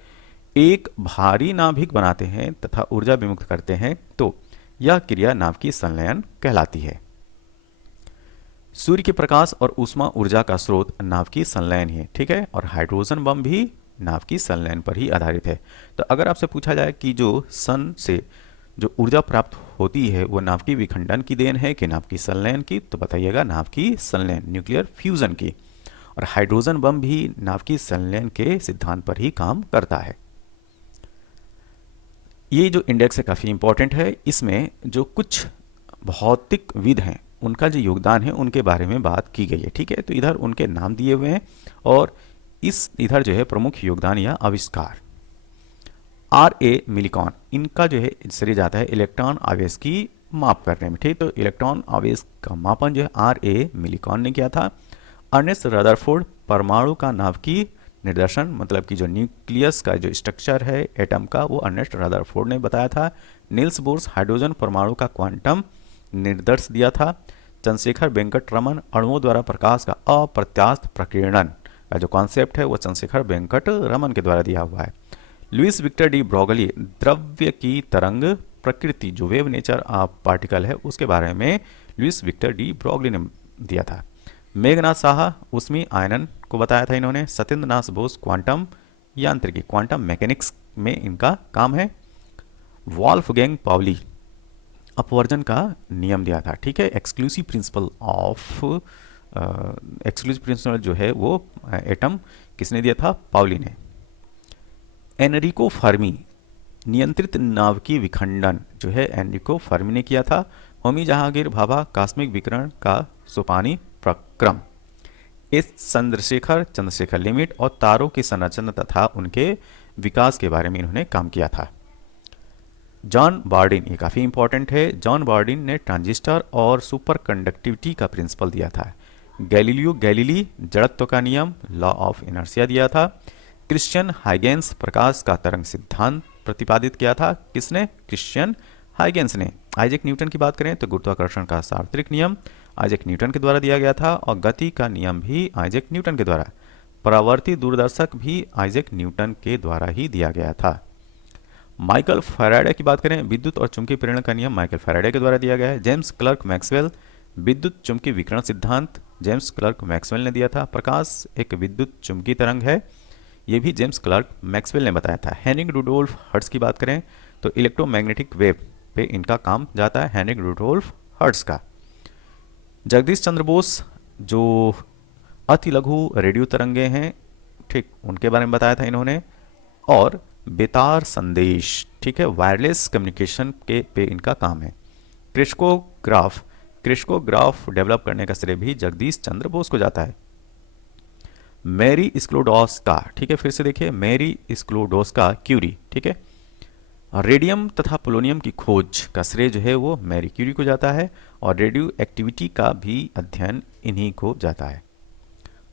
एक भारी नाभिक बनाते हैं तथा ऊर्जा विमुक्त करते हैं तो यह क्रिया नाभिकीय संलयन कहलाती है। सूर्य के प्रकाश और ऊष्मा ऊर्जा का स्रोत नाभिकीय संलयन ही है, ठीक है। और हाइड्रोजन बम भी नाभिकीय संलयन पर ही आधारित है। तो अगर आपसे पूछा जाए कि जो सन से जो ऊर्जा प्राप्त होती है वो नाभिकीय विखंडन की देन है कि नाभिकीय संलयन की, तो बताइएगा नाभिकीय संलयन, न्यूक्लियर फ्यूजन की। और हाइड्रोजन बम भी नाभिकीय संलयन के सिद्धांत पर ही काम करता है। ये जो इंडेक्स है काफ़ी इंपॉर्टेंट है, इसमें जो कुछ भौतिकविद हैं उनका जो योगदान है उनके बारे में बात की गई है, ठीक है। तो इधर उनके नाम दिए हुए हैं और इधर जो है प्रमुख योगदान या आविष्कार R.A. मिलिकॉन, इनका जो है श्रेय जाता है इलेक्ट्रॉन आवेश की माप करने में, ठीक। तो इलेक्ट्रॉन आवेश का मापन जो है R.A. मिलिकॉन ने किया था। अर्नेस्ट रदरफोर्ड परमाणु का नाभिकीय निर्देशन मतलब कि जो न्यूक्लियस का जो स्ट्रक्चर है एटम का वो अर्नेस्ट रदरफोर्ड ने बताया था। नील्स बोर्स हाइड्रोजन परमाणु का क्वांटम निर्देश दिया था। चंद्रशेखर वेंकट रमन अणुओं द्वारा प्रकाश का अप्रत्यास्थ प्रकीर्णन का जो कॉन्सेप्ट है वो चंद्रशेखर वेंकट रमन के द्वारा दिया हुआ है। लुइस विक्टर डी ब्रोगली द्रव्य की तरंग प्रकृति जो वेव नेचर ऑफ पार्टिकल है उसके बारे में लुइस विक्टर डी ब्रोगली ने दिया था। मेघनाथ साहा ऊष्मी आयनन को बताया था इन्होंने। सत्येंद्र नाथ बोस क्वांटम यांत्रिकी क्वांटम मैकेनिक्स में इनका काम है। वॉल्फगैंग पाउली अपवर्जन का नियम दिया था, ठीक है। एक्सक्लूसिव प्रिंसिपल जो है वो एटम किसने दिया था, पाउली ने। एनरिको फर्मी नियंत्रित नाभिकीय विखंडन जो है एनरिको फर्मी ने किया था। होमी जहांगीर भाभा कॉस्मिक विकिरण का सोपानी प्रक्रम। एस चंद्रशेखर लिमिट और तारों की संरचना तथा उनके विकास के बारे में इन्होंने काम किया था। जॉन बार्डिन, ये काफ़ी इंपॉर्टेंट है, जॉन बार्डिन ने ट्रांजिस्टर और सुपर कंडक्टिविटी का प्रिंसिपल दिया था। गैलीलियो गैलीली जड़त्व का नियम लॉ ऑफ इनर्शिया दिया था। क्रिश्चियन हाइगेंस प्रकाश का तरंग सिद्धांत प्रतिपादित किया था। किसने, क्रिश्चियन हाइगेंस ने। आइजैक न्यूटन की बात करें तो गुरुत्वाकर्षण का सार्वत्रिक नियम आइजैक न्यूटन के द्वारा दिया गया था और गति का नियम भी आइजैक न्यूटन के द्वारा। परावर्ती दूरदर्शक भी आइजैक न्यूटन के द्वारा ही दिया गया था। माइकल फैराडे की बात करें, विद्युत और चुंबकीय प्रेरण का नियम माइकल फैराडे के द्वारा दिया गया है। जेम्स क्लर्क मैक्सवेल विद्युत चुम्बकीय विकिरण सिद्धांत जेम्स क्लर्क मैक्सवेल ने दिया था। प्रकाश एक विद्युत चुम्बकीय तरंग है, ये भी जेम्स क्लर्क मैक्सवेल ने बताया था। हेनरिक रुडोल्फ हर्ट्ज की बात करें तो इलेक्ट्रोमैग्नेटिक वेव पे इनका काम जाता है, हेनरिक रुडोल्फ हर्ट्ज का। जगदीश चंद्र बोस जो अति लघु रेडियो तरंगे हैं, ठीक, उनके बारे में बताया था इन्होंने। और बेतार संदेश, ठीक है, वायरलेस कम्युनिकेशन के पे इनका काम है। क्रिस्कोग्राफ डेवलप करने का श्रेय भी जगदीश चंद्र बोस को जाता है। मैरी स्क्लोडोस्का, ठीक है, फिर से देखिए, मैरी स्क्लोडोस्का क्यूरी, ठीक है, रेडियम तथा पोलोनियम की खोज का श्रेय जो है वो मैरी क्यूरी को जाता है। और रेडियो एक्टिविटी का भी अध्ययन इन्हीं को जाता है।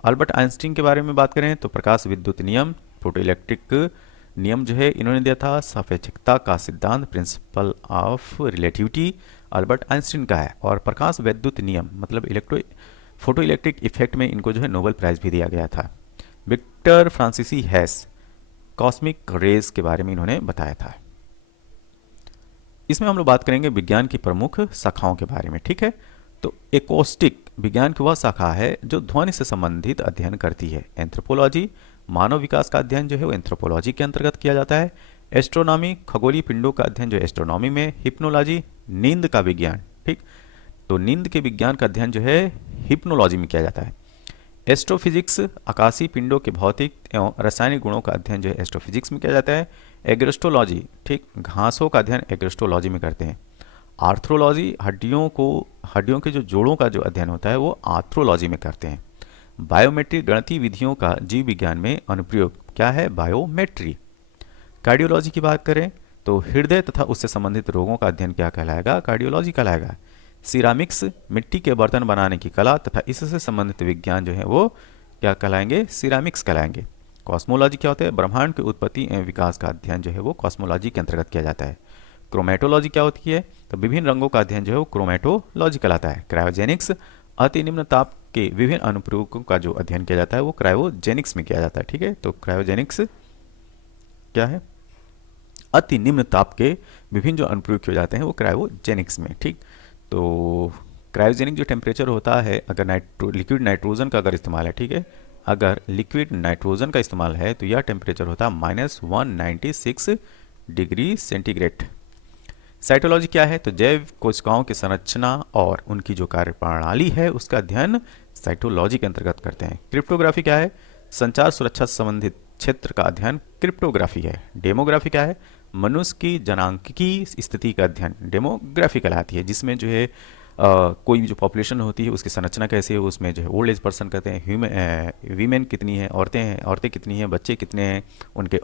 अल्बर्ट आइंस्टीन के बारे में बात करें तो प्रकाश विद्युत नियम, फोटो इलेक्ट्रिक नियम जो है इन्होंने दिया था। सापेक्षता का सिद्धांत, principle of relativity, Albert Einstein का है। और प्रकाश वैद्युत नियम मतलब फोटो इलेक्ट्रिक इफेक्ट में इनको जो है नोबेल प्राइज भी दिया गया था। विक्टर फ्रांसीसी हैस कॉस्मिक रेज के बारे में इन्होंने बताया था। इसमें हम लोग बात करेंगे विज्ञान की प्रमुख शाखाओं के बारे में, ठीक है। तो एकॉस्टिक विज्ञान की वह शाखा है जो ध्वनि से संबंधित अध्ययन करती है। एंथ्रोपोलॉजी मानव विकास का अध्ययन जो है वो एंथ्रोपोलॉजी के अंतर्गत किया जाता है। एस्ट्रोनॉमी खगोलीय पिंडों का अध्ययन जो एस्ट्रोनॉमी में। हिप्नोलॉजी नींद का विज्ञान, ठीक, तो नींद के विज्ञान का अध्ययन जो है हिप्नोलॉजी में किया जाता है। एस्ट्रोफिजिक्स आकाशीय पिंडों के भौतिक एवं रासायनिक गुणों का अध्ययन जो है एस्ट्रोफिजिक्स में किया जाता है। एग्रोस्टोलॉजी, ठीक, घासों का अध्ययन एग्रोस्टोलॉजी में करते हैं। आर्थ्रोलॉजी हड्डियों के जो जोड़ों का जो अध्ययन होता है वो आर्थ्रोलॉजी में करते हैं। बायोमेट्री गणितीय विधियों का जीव विज्ञान में अनुप्रयोग क्या है, बायोमेट्री। कार्डियोलॉजी की बात करें तो हृदय तथा उससे संबंधित रोगों का अध्ययन क्या कहलाएगा, कार्डियोलॉजी कहलाएगा। सिरामिक्स मिट्टी के बर्तन बनाने की कला तथा इससे संबंधित विज्ञान जो है वो क्या कहलाएंगे, सिरामिक्स कहलाएंगे। कॉस्मोलॉजी क्या होता है, ब्रह्मांड की उत्पत्ति एवं विकास का अध्ययन जो है वो कॉस्मोलॉजी के अंतर्गत किया जाता है। क्रोमेटोलॉजी क्या होती है, तो विभिन्न रंगों का अध्ययन जो है वो क्रोमेटोलॉजी कहलाता है। क्रायोजेनिक्स अति निम्न ताप के विभिन्न अनुप्रयोगों का जो अध्ययन किया जाता है वो क्रायोजेनिक्स में किया जाता है, ठीक है। तो क्रायोजेनिक्स क्या है, अति निम्न ताप के विभिन्न जो अनुप्रयोग किए जाते हैं वो क्रायोजेनिक्स में, ठीक। तो क्रायोजेनिक जो टेम्परेचर होता है, अगर लिक्विड नाइट्रोजन का अगर इस्तेमाल है, ठीक है, अगर लिक्विड नाइट्रोजन का इस्तेमाल है तो यह टेम्परेचर होता है -196 डिग्री सेंटीग्रेड। साइटोलॉजी क्या है, तो जैव कोशिकाओं की संरचना और उनकी जो कार्यप्रणाली है उसका अध्ययन साइटोलॉजी के अंतर्गत करते हैं। क्रिप्टोग्राफी क्या है, संचार सुरक्षा से संबंधित क्षेत्र का अध्ययन क्रिप्टोग्राफी है। डेमोग्राफी क्या है, मनुष्य की जनांकिकी स्थिति का अध्ययन डेमोग्राफी कहलाती है, जिसमें जो है कोई भी जो पॉपुलेशन होती है उसकी संरचना कैसे है, उसमें जो है ओल्ड एज पर्सन कहते हैं, वीमेन कितनी है, औरतें कितनी हैं, बच्चे कितने हैं, उनके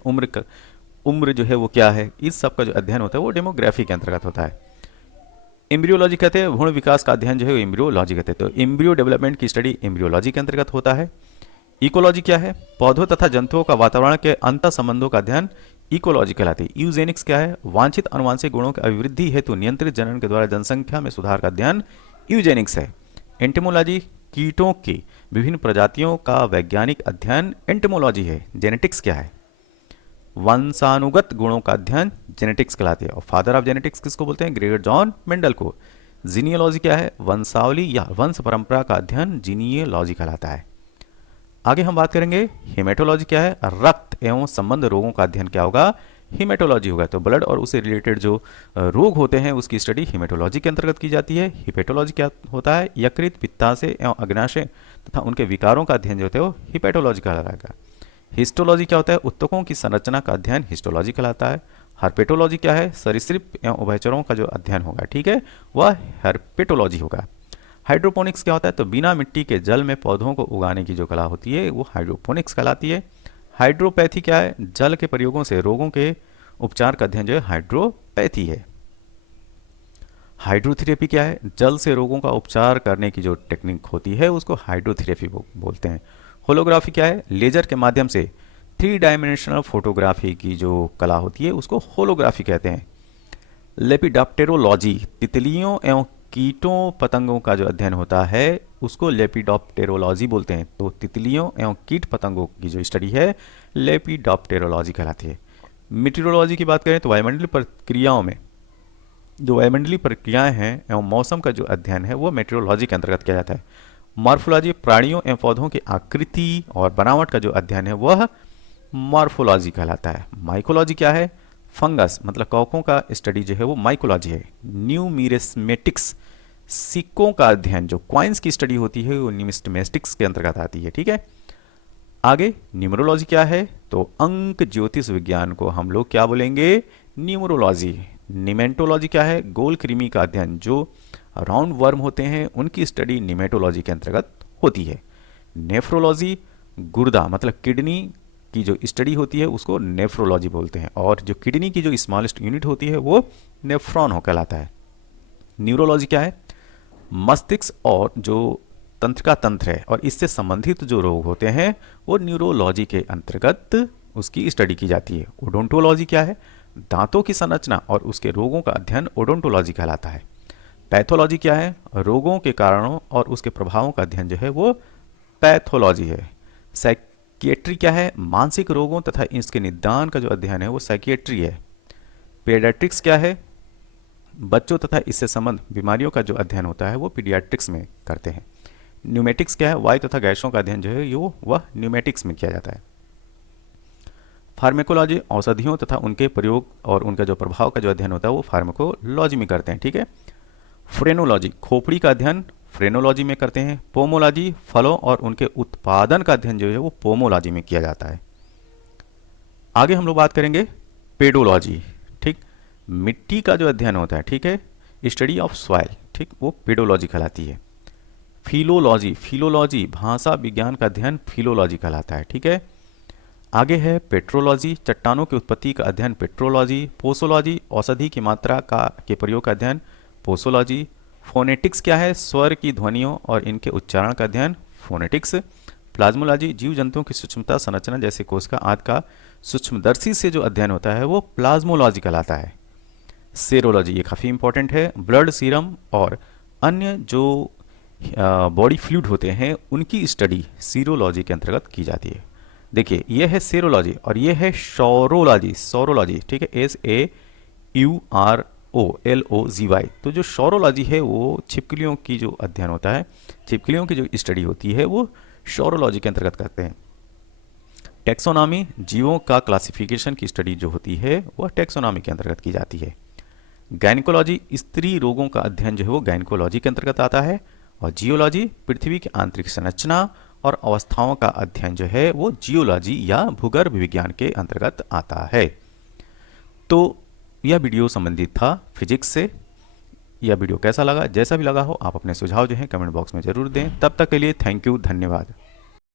उम्र जो है वो क्या है, इस सब का जो अध्ययन होता है वो डेमोग्राफी के अंतर्गत होता है। एम्ब्रियोलॉजी कहते हैं, भ्रूण विकास का अध्ययन जो है एम्ब्रियोलॉजी कहते हैं, तो एम्ब्रियो डेवलपमेंट की स्टडी एम्ब्रियोलॉजी के अंतर्गत होता है। इकोलॉजी क्या है, पौधों तथा जंतुओं का वातावरण के अंतर संबंधों का अध्ययन इकोलॉजी कहलाती है। यूजेनिक्स क्या है, वांछित अनुवांशिक गुणों की अभिवृद्धि हेतु नियंत्रित जनन के द्वारा जनसंख्या में सुधार का अध्ययन यूजेनिक्स है। एंटेमोलॉजी कीटों की विभिन्न प्रजातियों का वैज्ञानिक अध्ययन एंटेमोलॉजी है। जेनेटिक्स क्या है, वंशानुगत गुणों का अध्ययन जेनेटिक्स कहलाती है। और फादर ऑफ जेनेटिक्स किसको बोलते हैं, ग्रेगर जॉन मेंडल को। जीनियोलॉजी क्या है, वंशावली या वंश परंपरा का अध्ययन जीनियोलॉजी कहलाता है। आगे हम बात करेंगे हेमेटोलॉजी क्या है, रक्त एवं संबंध रोगों का अध्ययन क्या होगा, हेमेटोलॉजी होगा। तो ब्लड और उससे रिलेटेड जो रोग होते हैं उसकी स्टडी हेमेटोलॉजी के अंतर्गत की जाती है। हिपेटोलॉजी क्या होता है, यकृत, पित्ताशय एवं अग्नाशय तथा उनके विकारों का अध्ययन जो होता है वो हिपेटोलॉजी कहलाएगा। हिस्टोलॉजी क्या होता है, उत्तकों की संरचना का अध्ययन हिस्टोलॉजी कहलाता है। हर्पेटोलॉजी क्या है, सरीसृप एवं उभयचरों का जो अध्ययन होगा, ठीक है, वह हर्पेटोलॉजी होगा। हाइड्रोपोनिक्स क्या होता है, तो बिना मिट्टी के जल में पौधों को उगाने की जो कला होती है वो हाइड्रोपोनिक्स कहलाती है। हाइड्रोपैथी क्या है, जल के प्रयोगों से रोगों के उपचार का अध्ययन जो है हाइड्रोपैथी है। हाइड्रोथेरेपी क्या है, जल से रोगों का उपचार करने की जो टेक्निक होती है उसको हाइड्रोथेरेपी बोलते हैं। होलोग्राफी क्या है, लेजर के माध्यम से 3 डायमेंशनल फोटोग्राफी की जो कला होती है उसको होलोग्राफी कहते हैं। लेपिडॉप्टेरोलॉजी तितलियों एवं कीटों पतंगों का जो अध्ययन होता है उसको लेपिडॉप्टेरोलॉजी बोलते हैं। तो तितलियों एवं कीट पतंगों की जो स्टडी है लेपिडॉप्टेरोलॉजी कहलाती है। मीटेरोलॉजी की बात करें तो वायुमंडलीय प्रक्रियाओं में जो वायुमंडलीय प्रक्रियाएं हैं एवं मौसम का जो अध्ययन है वो मेट्रोलॉजी के अंतर्गत किया जाता है। मॉर्फोलॉजी प्राणियों एवं पौधों की आकृति और बनावट का जो अध्ययन है वह मॉर्फोलॉजी कहलाता है। माइकोलॉजी क्या है? फंगस मतलब कवकों का स्टडी जो है वो माइकोलॉजी है। न्यूमिस्मेटिक्स सिक्कों का अध्ययन, जो क्वाइंस की स्टडी होती है वो न्यूमिस्मेटिक्स के अंतर्गत आती है। ठीक है, आगे न्यूमरोलॉजी क्या है? तो अंक ज्योतिष विज्ञान को हम लोग क्या बोलेंगे? न्यूमरोलॉजी। निमेटोलॉजी क्या है? गोल कृमि का अध्ययन, जो राउंड वर्म होते हैं उनकी स्टडी निमेटोलॉजी के अंतर्गत होती है। नेफ्रोलॉजी गुर्दा मतलब किडनी की जो स्टडी होती है उसको नेफ्रोलॉजी बोलते हैं, और जो किडनी की जो स्मॉलेस्ट यूनिट होती है वो नेफ्रॉन हो कहलाता है। न्यूरोलॉजी क्या है? मस्तिष्क और जो तंत्रिका तंत्र है और इससे संबंधित जो रोग होते हैं वो न्यूरोलॉजी के अंतर्गत उसकी स्टडी की जाती है। ओडोंटोलॉजी क्या है? दांतों की संरचना और उसके रोगों का अध्ययन ओडोंटोलॉजी कहलाता है। पैथोलॉजी क्या है? रोगों के कारणों और उसके प्रभावों का अध्ययन जो है वो पैथोलॉजी है। साइकियाट्री क्या है? मानसिक रोगों तथा इसके निदान का जो अध्ययन है वो साइकियाट्री है। पीडियाट्रिक्स क्या है? बच्चों तथा इससे संबंध बीमारियों का जो अध्ययन होता है वो पीडियाट्रिक्स में करते हैं। न्यूमेटिक्स क्या है? वायु तथा गैसों का अध्ययन जो है यो वह न्यूमेटिक्स में किया जाता है। फार्मेकोलॉजी औषधियों तथा उनके प्रयोग और उनका जो प्रभाव का जो अध्ययन होता है वो फार्मेकोलॉजी में करते हैं। ठीक है, फ्रेनोलॉजी खोपड़ी का अध्ययन फ्रेनोलॉजी में करते हैं। पोमोलॉजी फलों और उनके उत्पादन का अध्ययन जो है वो पोमोलॉजी में किया जाता है। आगे हम लोग बात करेंगे पेडोलॉजी। ठीक, मिट्टी का जो अध्ययन होता है, ठीक है, स्टडी ऑफ सॉइल, ठीक, वो पेडोलॉजी कहलाती है। फिलोलॉजी फिलोलॉजी भाषा विज्ञान का अध्ययन फिलोलॉजी कहलाता है। ठीक है, आगे है पेट्रोलॉजी चट्टानों की उत्पत्ति का अध्ययन पेट्रोलॉजी। पोसोलॉजी औषधि की मात्रा का के प्रयोग का अध्ययन पोसोलॉजी। फोनेटिक्स क्या है? स्वर की ध्वनियों और इनके उच्चारण का अध्ययन फोनेटिक्स। प्लाज्मोलॉजी जीव जंतुओं की सूक्ष्मता संरचना जैसे कोशिका आदि का सूक्ष्मदर्शी से जो अध्ययन होता है वो प्लाज्मोलॉजी कहलाता है। सेरोलॉजी ये काफ़ी इंपॉर्टेंट है, ब्लड सीरम और अन्य जो बॉडी फ्लूइड होते हैं उनकी स्टडी सीरोलॉजी के अंतर्गत की जाती है। देखिए ये है सेरोलॉजी और ये है सौरोलॉजी सौरोलॉजी। ठीक है, SAUROLOGY। तो जो सौरोलॉजी है वो छिपकलियों की जो अध्ययन होता है, छिपकलियों की जो स्टडी होती है वो सौरोलॉजी के अंतर्गत करते हैं। टेक्सोनॉमी जीवों का क्लासिफिकेशन की स्टडी जो होती है वह टेक्सोनॉमी के अंतर्गत की जाती है। गायनिकोलॉजी स्त्री रोगों का अध्ययन जो है वो गायनिकोलॉजी के अंतर्गत आता है। और जियोलॉजी पृथ्वी की आंतरिक संरचना और अवस्थाओं का अध्ययन जो है वो जियोलॉजी या भूगर्भ विज्ञान के अंतर्गत आता है। तो यह वीडियो संबंधित था फिजिक्स से। यह वीडियो कैसा लगा? जैसा भी लगा हो आप अपने सुझाव जो है कमेंट बॉक्स में जरूर दें। तब तक के लिए थैंक यू, धन्यवाद।